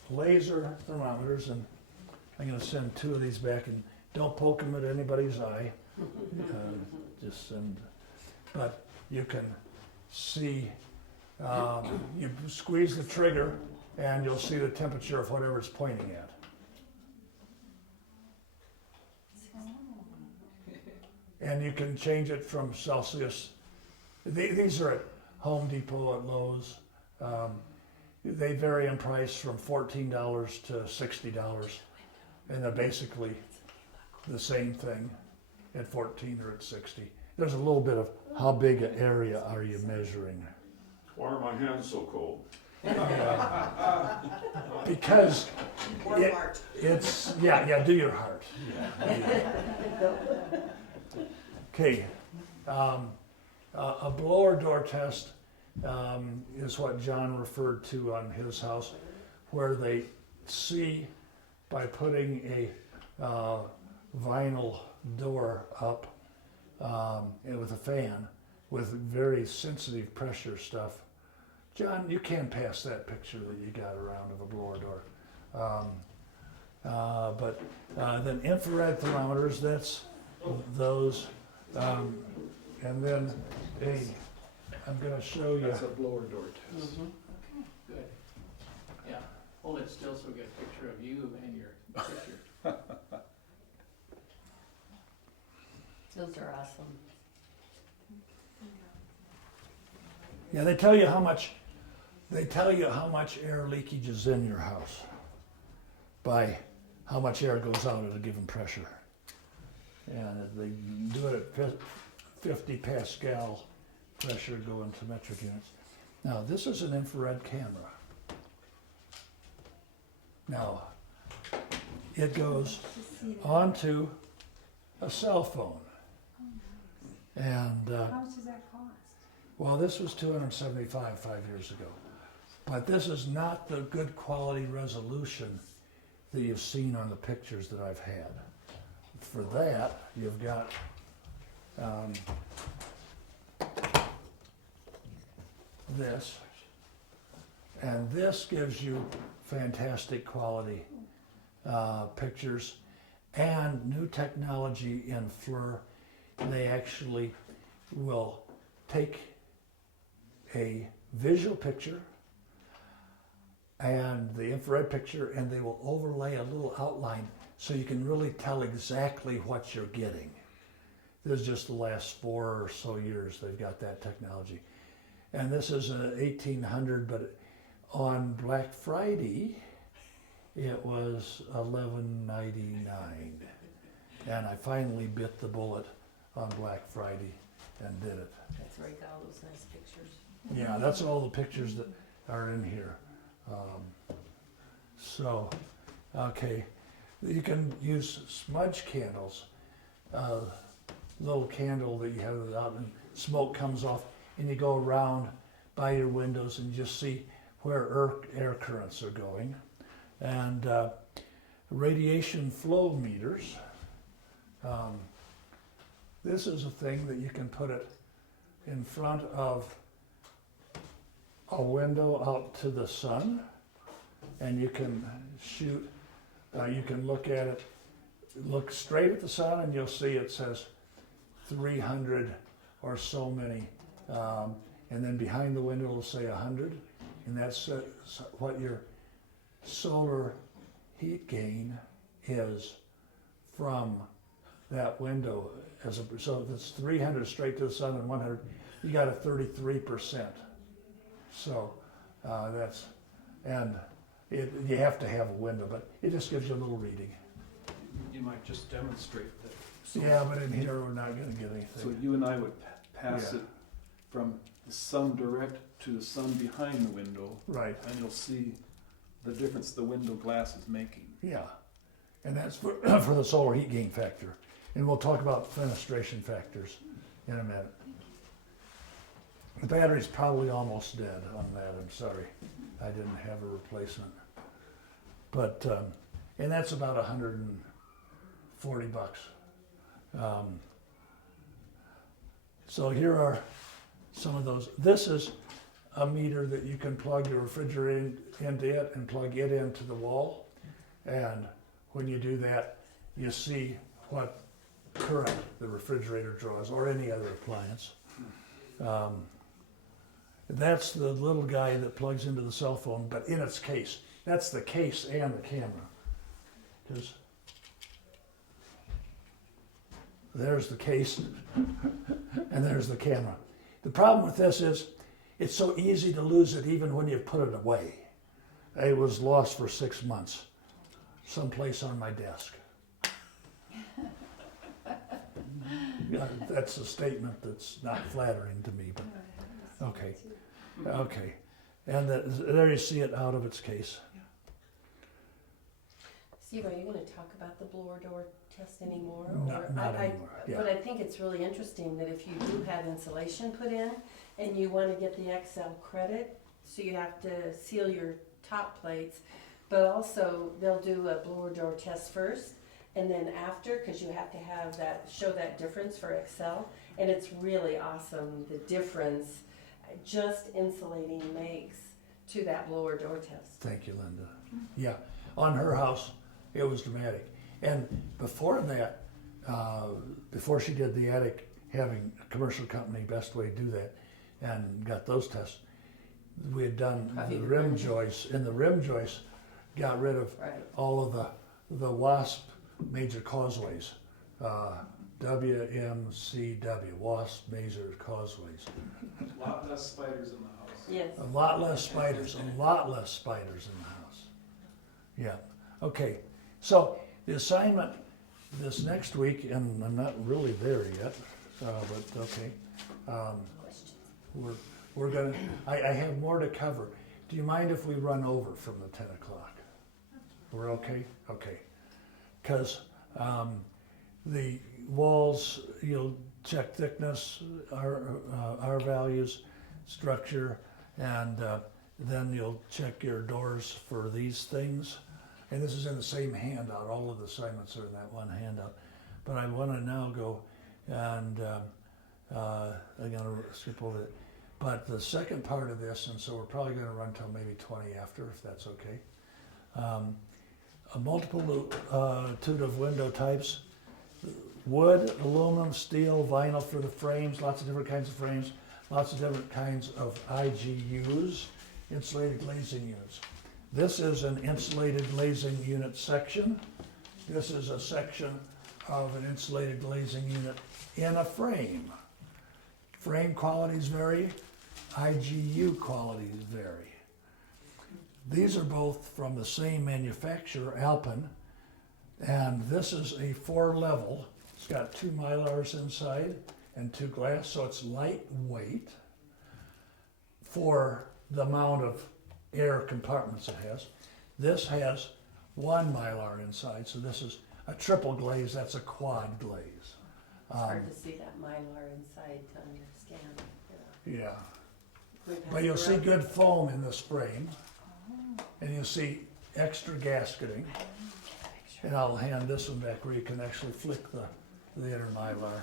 laser thermometers, and I'm gonna send 2 of these back, and don't poke them at anybody's eye. Just send, but you can see, you squeeze the trigger and you'll see the temperature of whatever it's pointing at. And you can change it from Celsius. These are at Home Depot, at Lowe's. They vary in price from $14 to $60. And they're basically the same thing at 14 or at 60. There's a little bit of how big an area are you measuring. Why are my hands so cold? Because Or it- Mart. it's, yeah, do your heart. Okay, a blower door test is what John referred to on his house, where they see by putting a vinyl door up and with a fan with very sensitive pressure stuff. John, you can pass that picture that you got around of a blower door. But then infrared thermometers, that's those. And then I'm going to show you. That's a blower door test. Good. Yeah, hold it still so we get a picture of you and your picture. Those are awesome. Yeah, they tell you how much air leakage is in your house by how much air goes out at a given pressure. And they do it at 50 Pascal pressure going to metric units. Now, this is an infrared camera. Now, it goes onto a cell phone. And How much does that cost? well, this was $275 5 years ago. But this is not the good quality resolution that you've seen on the pictures that I've had. For that, you've got this. And this gives you fantastic quality pictures and new technology in FLIR. They actually will take a visual picture and the infrared picture, and they will overlay a little outline so you can really tell exactly what you're getting. This is just the last 4 or so years they've got that technology. And this is an 1800, but on Black Friday, it was $11.99. And I finally bit the bullet on Black Friday and did it. That's where I got all those nice pictures. Yeah, that's all the pictures that are in here. Okay, you can use smudge candles. Little candle that you have out and smoke comes off, and you go around by your windows and just see where air currents are going. And radiation flow meters. This is a thing that you can put it in front of a window out to the sun, and you can shoot, you can look at it, look straight at the sun, and you'll see it says 300 or so many, and then behind the window it'll say 100, and that's what your solar heat gain is from that window. So if it's 300 straight to the sun and 100, you got a 33%. So you have to have a window, but it just gives you a little reading. You might just demonstrate that So- Yeah, but in here, we're not gonna get So anything. you and I would pass Yeah. it from the sun direct to the sun behind the window, Right, and you'll see the difference the window glass is making. yeah. And that's for, for the solar heat gain factor. And we'll talk about fenestration factors in a minute. The battery's probably almost dead on that, I'm sorry. I didn't have a replacement. But, and that's about $140. So here are some of those. This is a meter that you can plug your refrigerator into it and plug it into the wall. And when you do that, you see what current the refrigerator draws or any other appliance. That's the little guy that plugs into the cell phone, but in its case. That's the case and the camera. Because there's the case and there's the camera. The problem with this is it's so easy to lose it even when you put it away. It was lost for 6 months, someplace on my desk. Yeah, that's a statement that's not flattering to me, but okay. Okay. And there you see it out of its case. Steve, are you gonna talk about the blower door test anymore? Not anymore, yeah. But I think it's really interesting that if you do have insulation put in and you wanna get the XL credit, so you have to seal your top plates, but also they'll do a blower door test first and then after, cause you have to have that, show that difference for XL. And it's really awesome, the difference just insulating makes to that blower door test. Thank you, Linda. Yeah, on her house, it was dramatic. And before that, before she did the attic, having a commercial company, best way to do that, and got those tests, we had done the rim joists, and the rim joists got rid of Right. all of the WASP major causeways. WMCW, WASP major causeways. A lot less spiders in the house. Yes. A lot less spiders in the house. Yeah, okay. So the assignment this next week, and I'm not really there yet, but okay. Questions? We're gonna, I have more to cover. Do you mind if we run over from the 10 o'clock? We're okay? Okay. Because the walls, you'll check thickness, R values, structure, and then you'll check your doors for these things. And this is in the same handout. All of the assignments are in that one handout. But I want to now go and I'm going to skip over it. But the second part of this, and so we're probably going to run till maybe 20 after, if that's okay. A multitude of window types. Wood, aluminum, steel, vinyl for the frames, lots of different kinds of frames, lots of different kinds of IGUs, insulated glazing units. This is an insulated glazing unit section. This is a section of an insulated glazing unit in a frame. Frame qualities vary, IGU qualities vary. These are both from the same manufacturer, Alpen, and this is a 4-level. It's got 2 Mylars inside and 2 glass, so it's lightweight for the amount of air compartments it has. This has 1 Mylar inside, so this is a triple glaze, that's a quad glaze. It's hard to see that Mylar inside on your scan. Yeah, Can we pass but you'll it see around? good foam in this frame, and you'll see extra gasketing. And I'll hand this one back where you can actually flick the inner Mylar.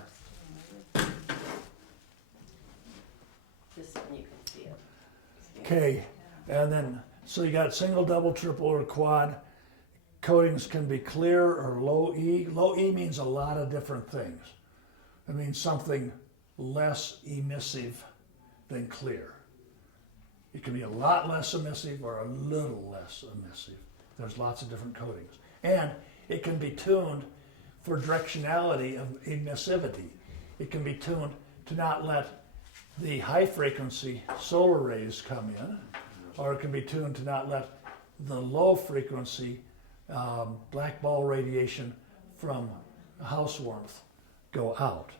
This one you can see it. Okay, and then, so you got single, double, triple, or quad. Coatings can be clear or low E. Low E means a lot of different things. It means something less emissive than clear. It can be a lot less emissive or a little less emissive. There's lots of different coatings. And it can be tuned for directionality of emissivity. It can be tuned to not let the high frequency solar rays come in, or it can be tuned to not let the low frequency black ball radiation from house warmth go out.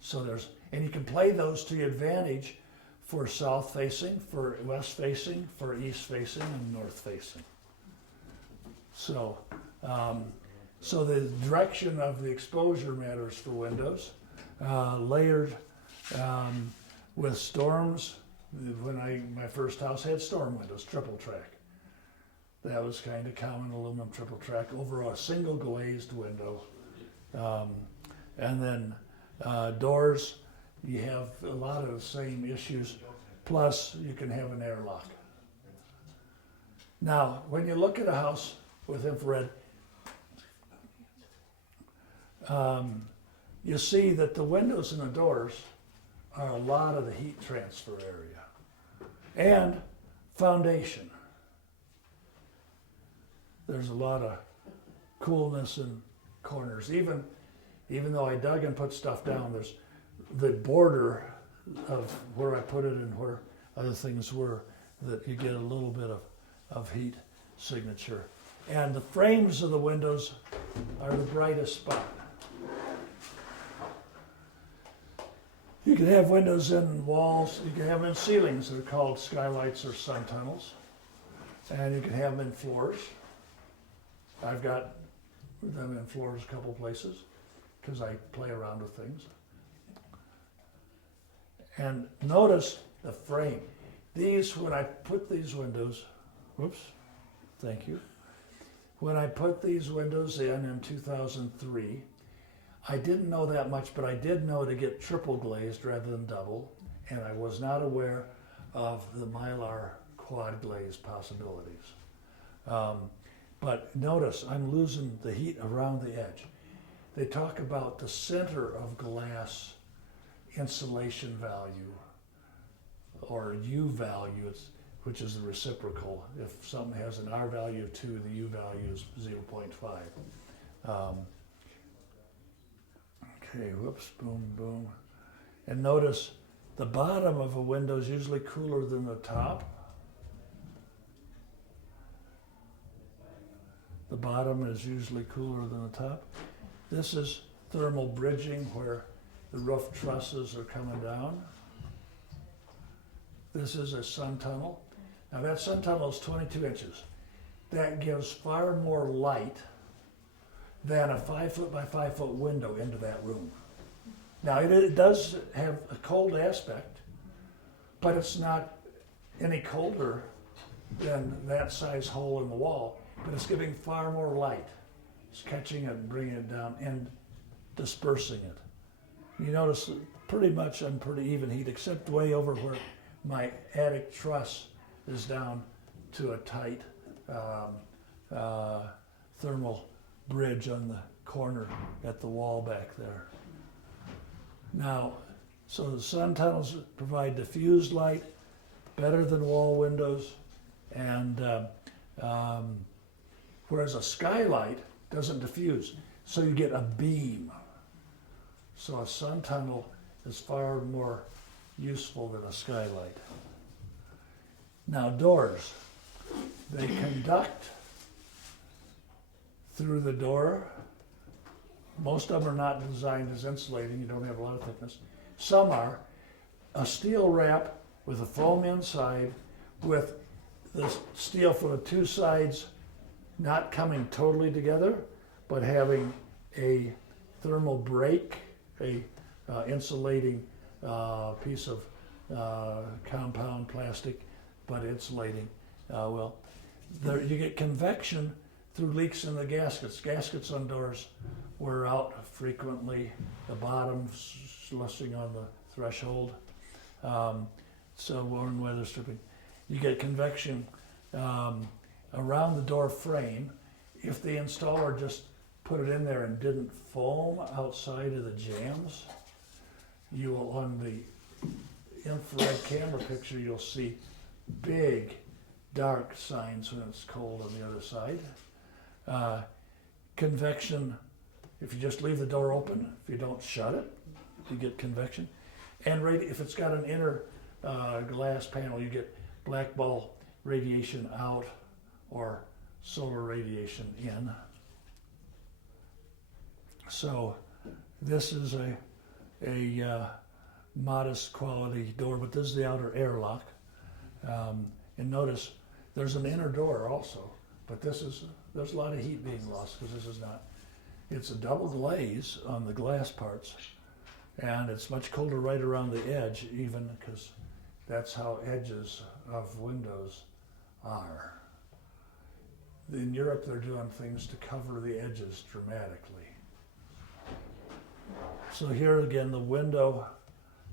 So and you can play those to your advantage for south facing, for west facing, for east facing, and north facing. So, so the direction of the exposure matters for windows. Layered with storms. When my first house had storm windows, triple track. That was kind of common, aluminum triple track over a single glazed window. And then doors, you have a lot of the same issues, plus you can have an airlock. Now, when you look at a house with infrared, you see that the windows and the doors are a lot of the heat transfer area and foundation. There's a lot of coolness in corners. Even though I dug and put stuff down, there's the border of where I put it and where other things were, that you get a little bit of heat signature. And the frames of the windows are the brightest spot. You can have windows in walls, you can have them in ceilings, they're called skylights or sun tunnels. And you can have them in floors. I've got them in floors a couple places because I play around with things. And notice the frame. These, when I put these windows, whoops, thank you. When I put these windows in 2003, I didn't know that much, but I did know to get triple glazed rather than double, and I was not aware of the Mylar quad glaze possibilities. But notice, I'm losing the heat around the edge. They talk about the center of glass insulation value, or U value, which is the reciprocal. If something has an R value of 2, the U value is 0.5. Okay, whoops, boom, boom. And notice the bottom of a window is usually cooler than the top. The bottom is usually cooler than the top. This is thermal bridging where the roof trusses are coming down. This is a sun tunnel. Now that sun tunnel is 22 inches. That gives far more light than a 5 foot by 5 foot window into that room. Now it does have a cold aspect, but it's not any colder than that size hole in the wall, but it's giving far more light. It's catching it and bringing it down and dispersing it. You notice pretty much I'm pretty even heat, except way over where my attic truss is down to a tight thermal bridge on the corner at the wall back there. Now, so the sun tunnels provide diffused light, better than wall windows, and whereas a skylight doesn't diffuse, so you get a beam. So a sun tunnel is far more useful than a skylight. Now doors, they conduct through the door. Most of them are not designed as insulating, you don't have a lot of thickness. Some are. A steel wrap with a foam inside with the steel from the two sides not coming totally together, but having a thermal break, a insulating piece of compound plastic, but insulating. You get convection through leaks in the gaskets. Gaskets on doors wear out frequently, the bottom slushing on the threshold. So warm weather stripping. You get convection around the door frame. If the installer just put it in there and didn't foam outside of the jambs, you will, on the infrared camera picture, you'll see big dark signs when it's cold on the other side. Convection, if you just leave the door open, if you don't shut it, you get convection. And if it's got an inner glass panel, you get black ball radiation out or solar radiation in. So This is a modest quality door, but this is the outer airlock. And notice there's an inner door also, but there's a lot of heat being lost because this is not. It's a double glaze on the glass parts, and it's much colder right around the edge, even because that's how edges of windows are. In Europe, they're doing things to cover the edges dramatically. So here again, the window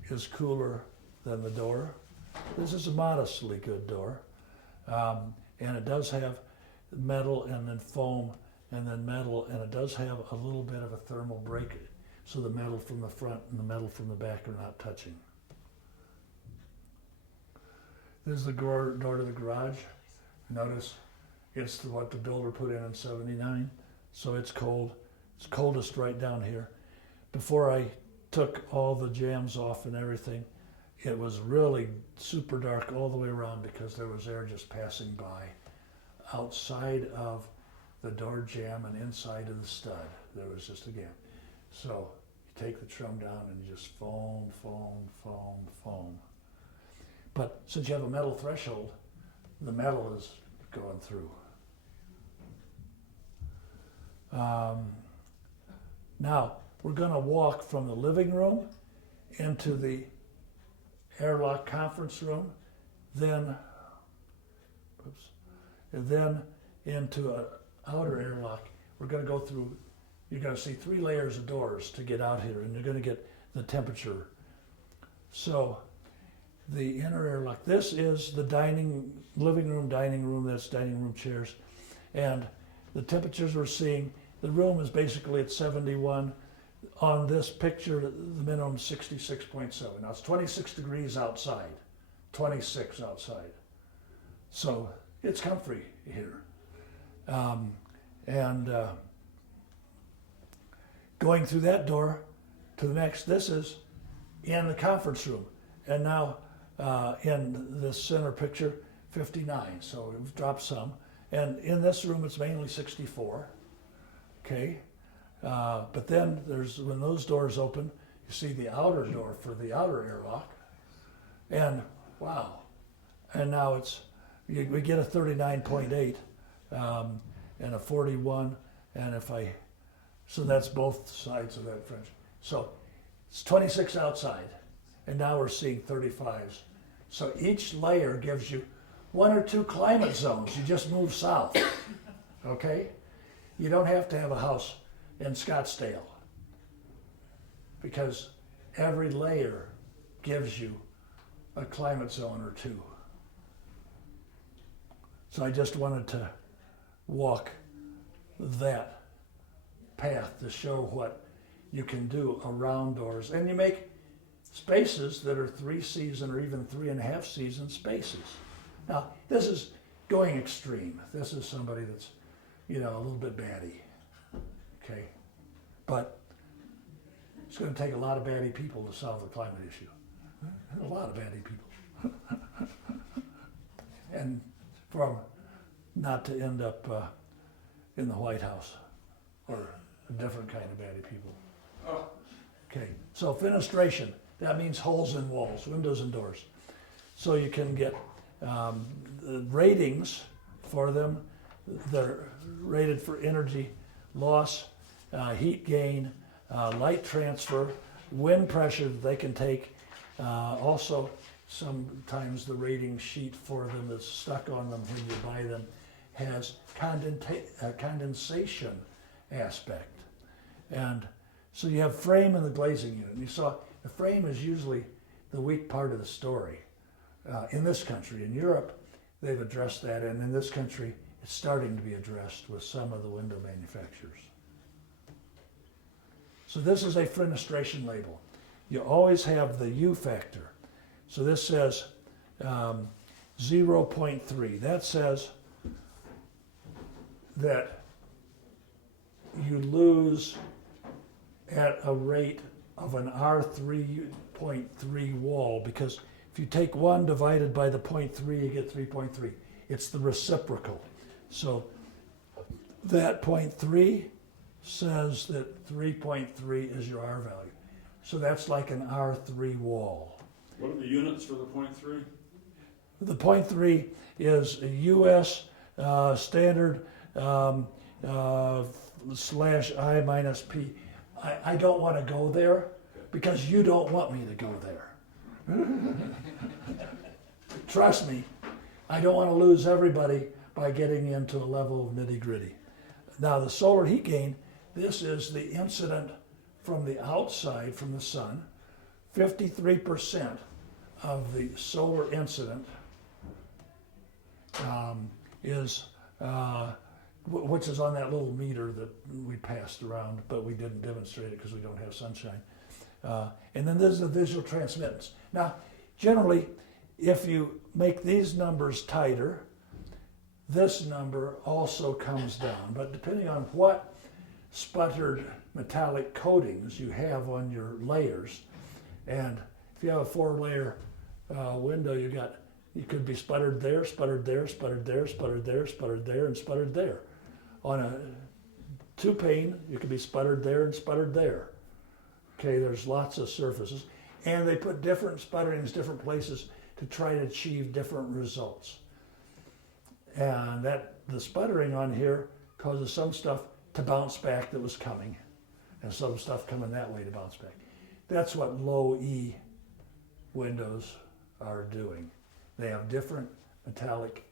is cooler than the door. This is a modestly good door. And it does have metal and then foam and then metal, and it does have a little bit of a thermal break, so the metal from the front and the metal from the back are not touching. This is the door to the garage. Notice it's what the builder put in '79, so it's cold. It's coldest right down here. Before I took all the jambs off and everything, it was really super dark all the way around because there was air just passing by outside of the door jamb and inside of the stud. There was just a gap. So you take the trim down and you just foam, foam, foam, foam. But since you have a metal threshold, the metal is going through. Now, we're going to walk from the living room into the airlock conference room, then into an outer airlock. We're going to go through, you're going to see 3 layers of doors to get out here, and you're going to get the temperature. So the inner airlock, this is the living room, dining room, that's dining room chairs. And the temperatures we're seeing, the room is basically at 71. On this picture, the minimum is 66.7. Now it's 26 degrees outside, 26 outside. So it's comfy here. Going through that door to the next, this is in the conference room. And now in this center picture, 59, so we've dropped some. And in this room, it's mainly 64, okay? But then when those doors open, you see the outer door for the outer airlock. And wow, and now we get a 39.8 and a 41, and so that's both sides of that French. So it's 26 outside, and now we're seeing 35s. So each layer gives you 1 or 2 climate zones. You just move south, okay? You don't have to have a house in Scottsdale because every layer gives you a climate zone or 2. So I just wanted to walk that path to show what you can do around doors. And you make spaces that are 3-season or even 3.5 season spaces. Now, this is going extreme. This is somebody that's, a little bit batty. Okay, but it's going to take a lot of batty people to solve the climate issue. A lot of batty people. And for them not to end up in the White House or a different kind of batty people. Oh. Okay, so fenestration, that means holes in walls, windows and doors. So you can get ratings for them. They're rated for energy loss, heat gain, light transfer, wind pressure that they can take. Also, sometimes the rating sheet for them that's stuck on them when you buy them has condensation aspect. And so you have frame and the glazing unit. And you saw the frame is usually the weak part of the story in this country. In Europe, they've addressed that, and in this country, it's starting to be addressed with some of the window manufacturers. So this is a fenestration label. You always have the U factor. So this says 0.3. That says that you lose at a rate of an R3.3 wall, because if you take 1 divided by the 0.3, you get 3.3. It's the reciprocal. So that 0.3 says that 3.3 is your R value. So that's like an R3 wall. What are the units for the .3? The 0.3 is a US standard slash I minus P. I don't want to go there because you don't want me to go there. Trust me, I don't want to lose everybody by getting into a level of nitty gritty. Now the solar heat gain, this is the incident from the outside, from the sun. 53% of the solar incident is, which is on that little meter that we passed around, but we didn't demonstrate it because we don't have sunshine. And then there's the visual transmittance. Now, generally, if you make these numbers tighter, this number also comes down. But depending on what sputtered metallic coatings you have on your layers, and if you have a 4-layer window, you could be sputtered there, sputtered there, sputtered there, sputtered there, sputtered there, and sputtered there. On a 2-pane, you could be sputtered there and sputtered there. Okay, there's lots of surfaces. And they put different sputterings different places to try to achieve different results. And the sputtering on here causes some stuff to bounce back that was coming, and some stuff coming that way to bounce back. That's what low E windows are doing. They have different metallic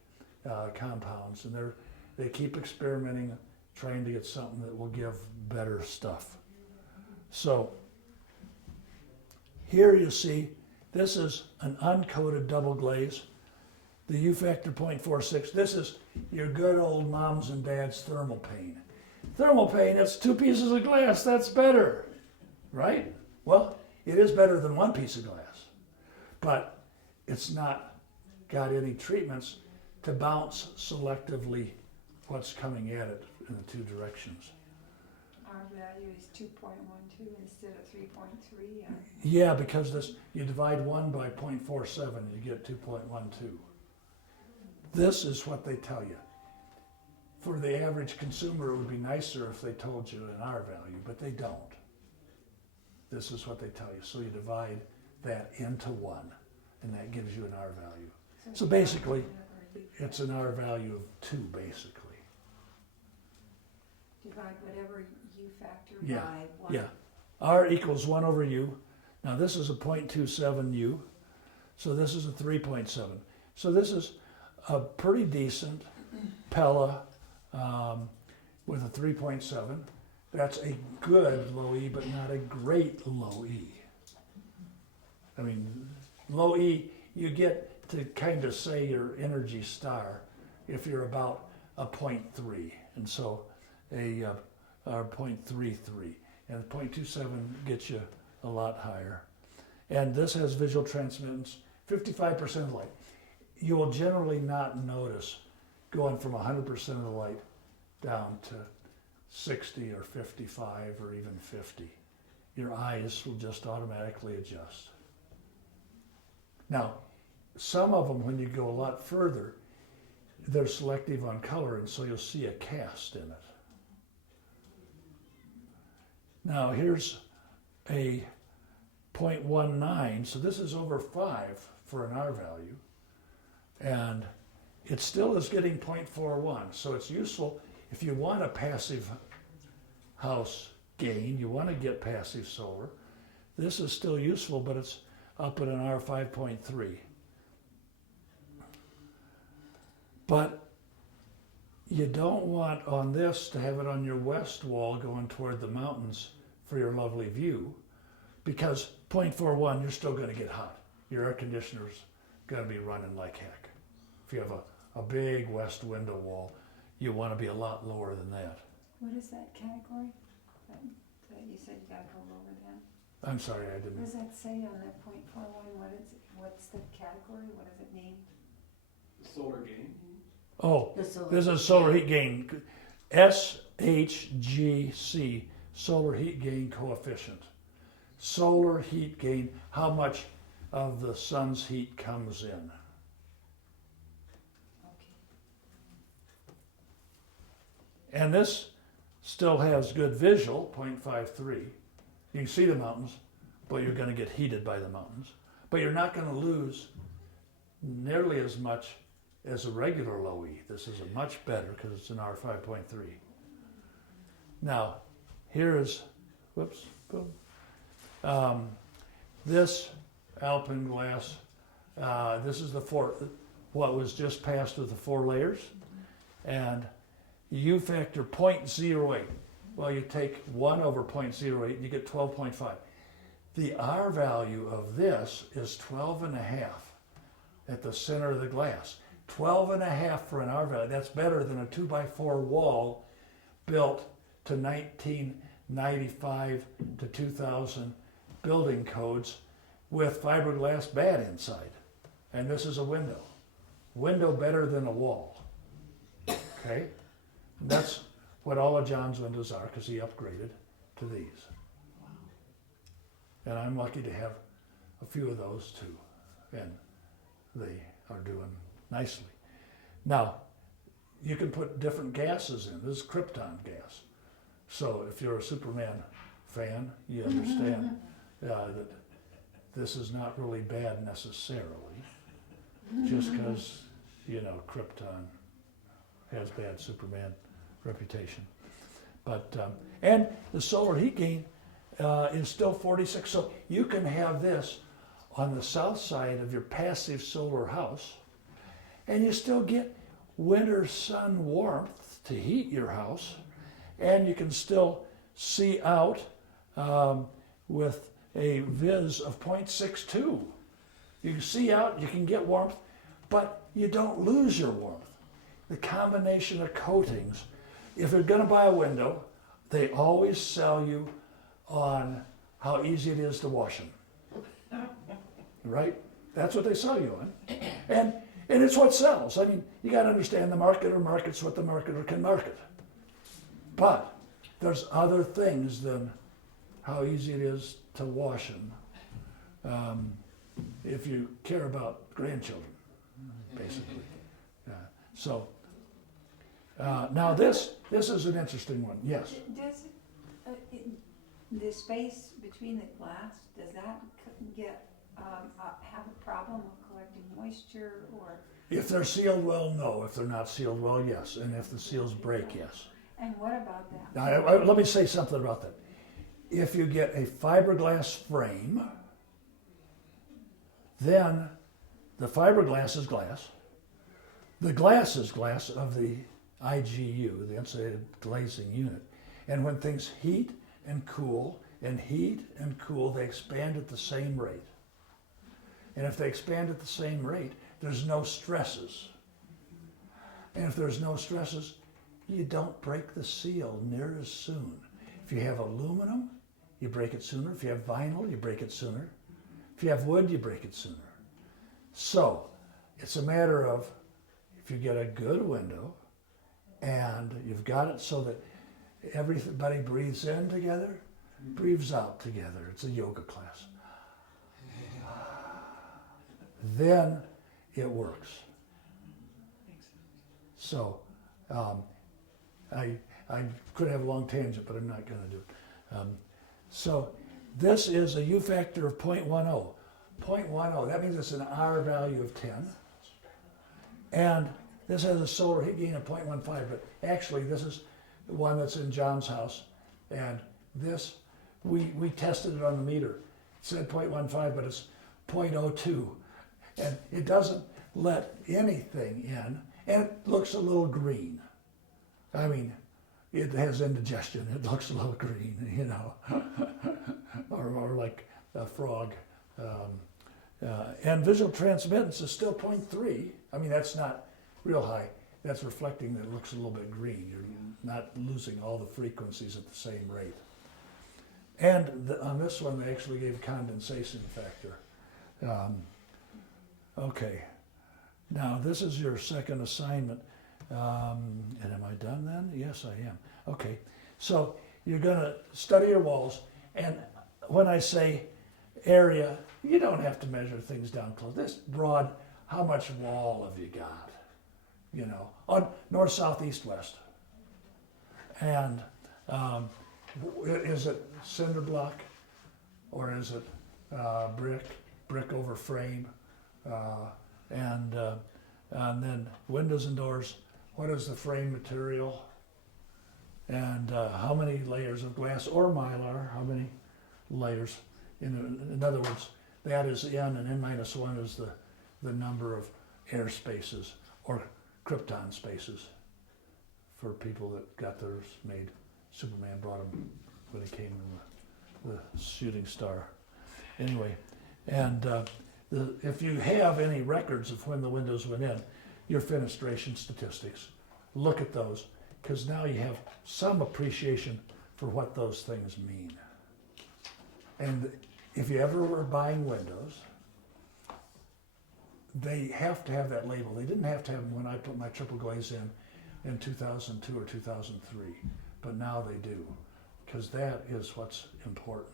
compounds, and they keep experimenting, trying to get something that will give better stuff. So here you see, this is an uncoated double glaze. The U factor 0.46. This is your good old moms and dads thermal pane. Thermal pane, it's 2 pieces of glass. That's better, right? Well, it is better than 1 piece of glass, but it's not got any treatments to bounce selectively what's coming at it in the 2 directions. Our value is 2.12 instead of 3.3. Yeah, because you divide 1 by 0.47, you get 2.12. This is what they tell you. For the average consumer, it would be nicer if they told you an R value, but they don't. This is what they tell you. So you divide that into 1, and that gives you an R value. So basically, it's an R value of 2, basically. Divide whatever U factor Yeah, by 1. yeah. R equals 1 over U. Now this is a 0.27 U, so this is a 3.7. So this is a pretty decent Pella with a 3.7. That's a good low E, but not a great low E. I mean, low E, you get to kind of say your Energy Star if you're about a 0.3, and so a 0.33, and 0.27 gets you a lot higher. And this has visual transmittance, 55% light. You will generally not notice going from 100% of the light down to 60 or 55 or even 50. Your eyes will just automatically adjust. Now, some of them, when you go a lot further, they're selective on color, and so you'll see a cast in it. Now, here's a 0.19, so this is over 5 for an R value, and it still is getting 0.41, so it's useful if you want a passive house gain, you want to get passive solar. This is still useful, but it's up at an R 5.3. But you don't want on this to have it on your west wall going toward the mountains for your lovely view, because 0.41, you're still going to get hot. Your air conditioner's going to be running like heck. If you have a big west window wall, you want to be a lot lower than that. What is that category? That you said you got to go over that? I'm sorry, I What didn't. does that say on that 0.41? What's the category? What does it mean? Solar gain? Oh, The solar this is solar heat gain. SHGC, solar heat gain coefficient. Solar heat gain, how much of the sun's heat comes in. Okay. And this still has good visual, 0.53. You can see the mountains, but you're going to get heated by the mountains. But you're not going to lose nearly as much as a regular low E. This is a much better because it's an R5.3. Now, here is, whoops, boom. This alpenglass, this is what was just passed with the 4 layers, and U factor 0.08. Well, you take 1 over 0.08 and you get 12.5. The R value of this is 12.5 at the center of the glass. 12.5 for an R value. That's better than a 2x4 wall built to 1995 to 2000 building codes with fiberglass bad inside. And this is a window. Window better than a wall. Okay? And that's what all of John's windows are because he upgraded to these. And I'm lucky to have a few of those too. And they are doing nicely. Now, you can put different gases in. This is krypton gas. So if you're a Superman fan, you understand that this is not really bad necessarily, just because, you know, Krypton has bad Superman reputation. But, and the solar heat gain is still 46. So you can have this on the south side of your passive solar house, and you still get winter sun warmth to heat your house, and you can still see out with a viz of 0.62. You can see out, you can get warmth, but you don't lose your warmth. The combination of coatings, if you're going to buy a window, they always sell you on how easy it is to wash them. Right? That's what they sell you on. And it's what sells. I mean, you got to understand the marketer markets what the marketer can market. But there's other things than how easy it is to wash them if you care about grandchildren, basically. So now this is an interesting one. Yes? Does the space between the glass, does that get have a problem with collecting moisture, or? If they're sealed well, no. If they're not sealed well, yes. And if the seals break, yes. And what about that? Now, let me say something about that. If you get a fiberglass frame, then the fiberglass is glass. The glass is glass of the IGU, the insulated glazing unit. And when things heat and cool, they expand at the same rate. And if they expand at the same rate, there's no stresses. And if there's no stresses, you don't break the seal near as soon. If you have aluminum, you break it sooner. If you have vinyl, you break it sooner. If you have wood, you break it sooner. So it's a matter of, if you get a good window and you've got it so that everybody breathes in together, breathes out together. It's a yoga class. Then it works. So I could have a long tangent, but I'm not going to do it. So this is a U factor of 0.10. 0.10, that means it's an R value of 10. And this has a solar heat gain of 0.15, but actually this is the one that's in John's house. And this, we tested it on the meter. It said 0.15, but it's 0.02. And it doesn't let anything in, and it looks a little green. I mean, it has indigestion. It looks a little green, you know, or like a frog. And visual transmittance is still 0.3. I mean, that's not real high. That's reflecting that it looks a little bit green. You're not losing all the frequencies at the same rate. And on this one, they actually gave condensation factor. Okay. Now, this is your second assignment. And am I done then? Yes, I am. Okay. So you're going to study your walls. And when I say area, you don't have to measure things down close. This broad, how much wall have you got? You know, on north, south, east, west. And Is it cinder block or is it brick over frame? And then windows and doors, what is the frame material? And how many layers of glass or mylar, how many layers? In other words, that is N and N minus 1 is the number of air spaces or krypton spaces for people that got theirs made. Superman brought them when he came in the shooting star. Anyway, and if you have any records of when the windows went in, your fenestration statistics, look at those, because now you have some appreciation for what those things mean. And if you ever were buying windows, they have to have that label. They didn't have to have them when I put my triple glaze in 2002 or 2003, but now they do, because that is what's important.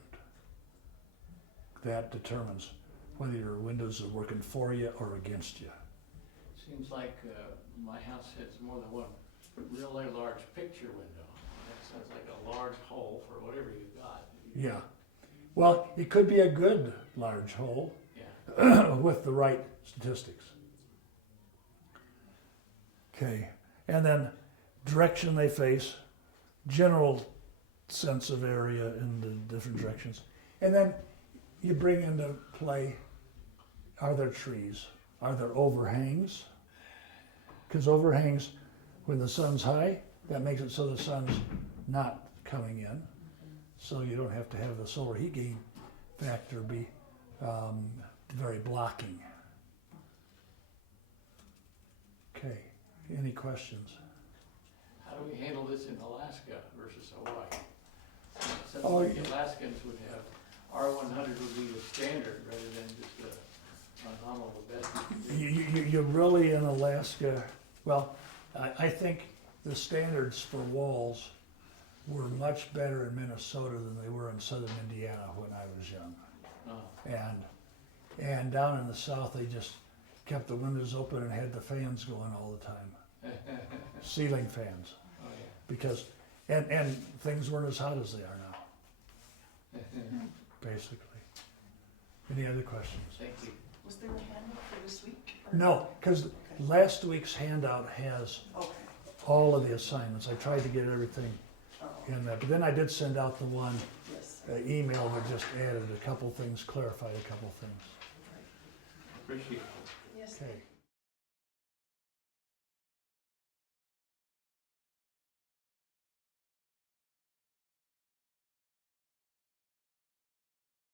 That determines whether your windows are working for you or against you. Seems like my house has more than one really large picture window. That sounds like a large hole for whatever you got. Yeah. Well, it could be a good large hole Yeah. with the right statistics. Okay. And then direction they face, general sense of area in the different directions. And then you bring into play, are there trees? Are there overhangs? Because overhangs, when the sun's high, that makes it so the sun's not coming in. So you don't have to have the solar heat gain factor be very blocking. Okay, any questions? How do we handle this in Alaska versus Hawaii? Sounds Oh, like yeah. the Alaskans would have R100 would be the standard rather than just a nominal best. You're really in Alaska. Well, I think the standards for walls were much better in Minnesota than they were in southern Indiana when I was young. Oh. And down in the south, they just kept the windows open and had the fans going all the time, ceiling fans, Oh, yeah. because and things weren't as hot as they are now, basically. Any other questions? Thank you. Was there a handout for this week? No, because last week's handout has Okay. all of the assignments. I tried to get everything Oh, in that, but then I did send out the one yes. email that just added a couple things, clarified a couple things. Appreciate it. Yes. Okay.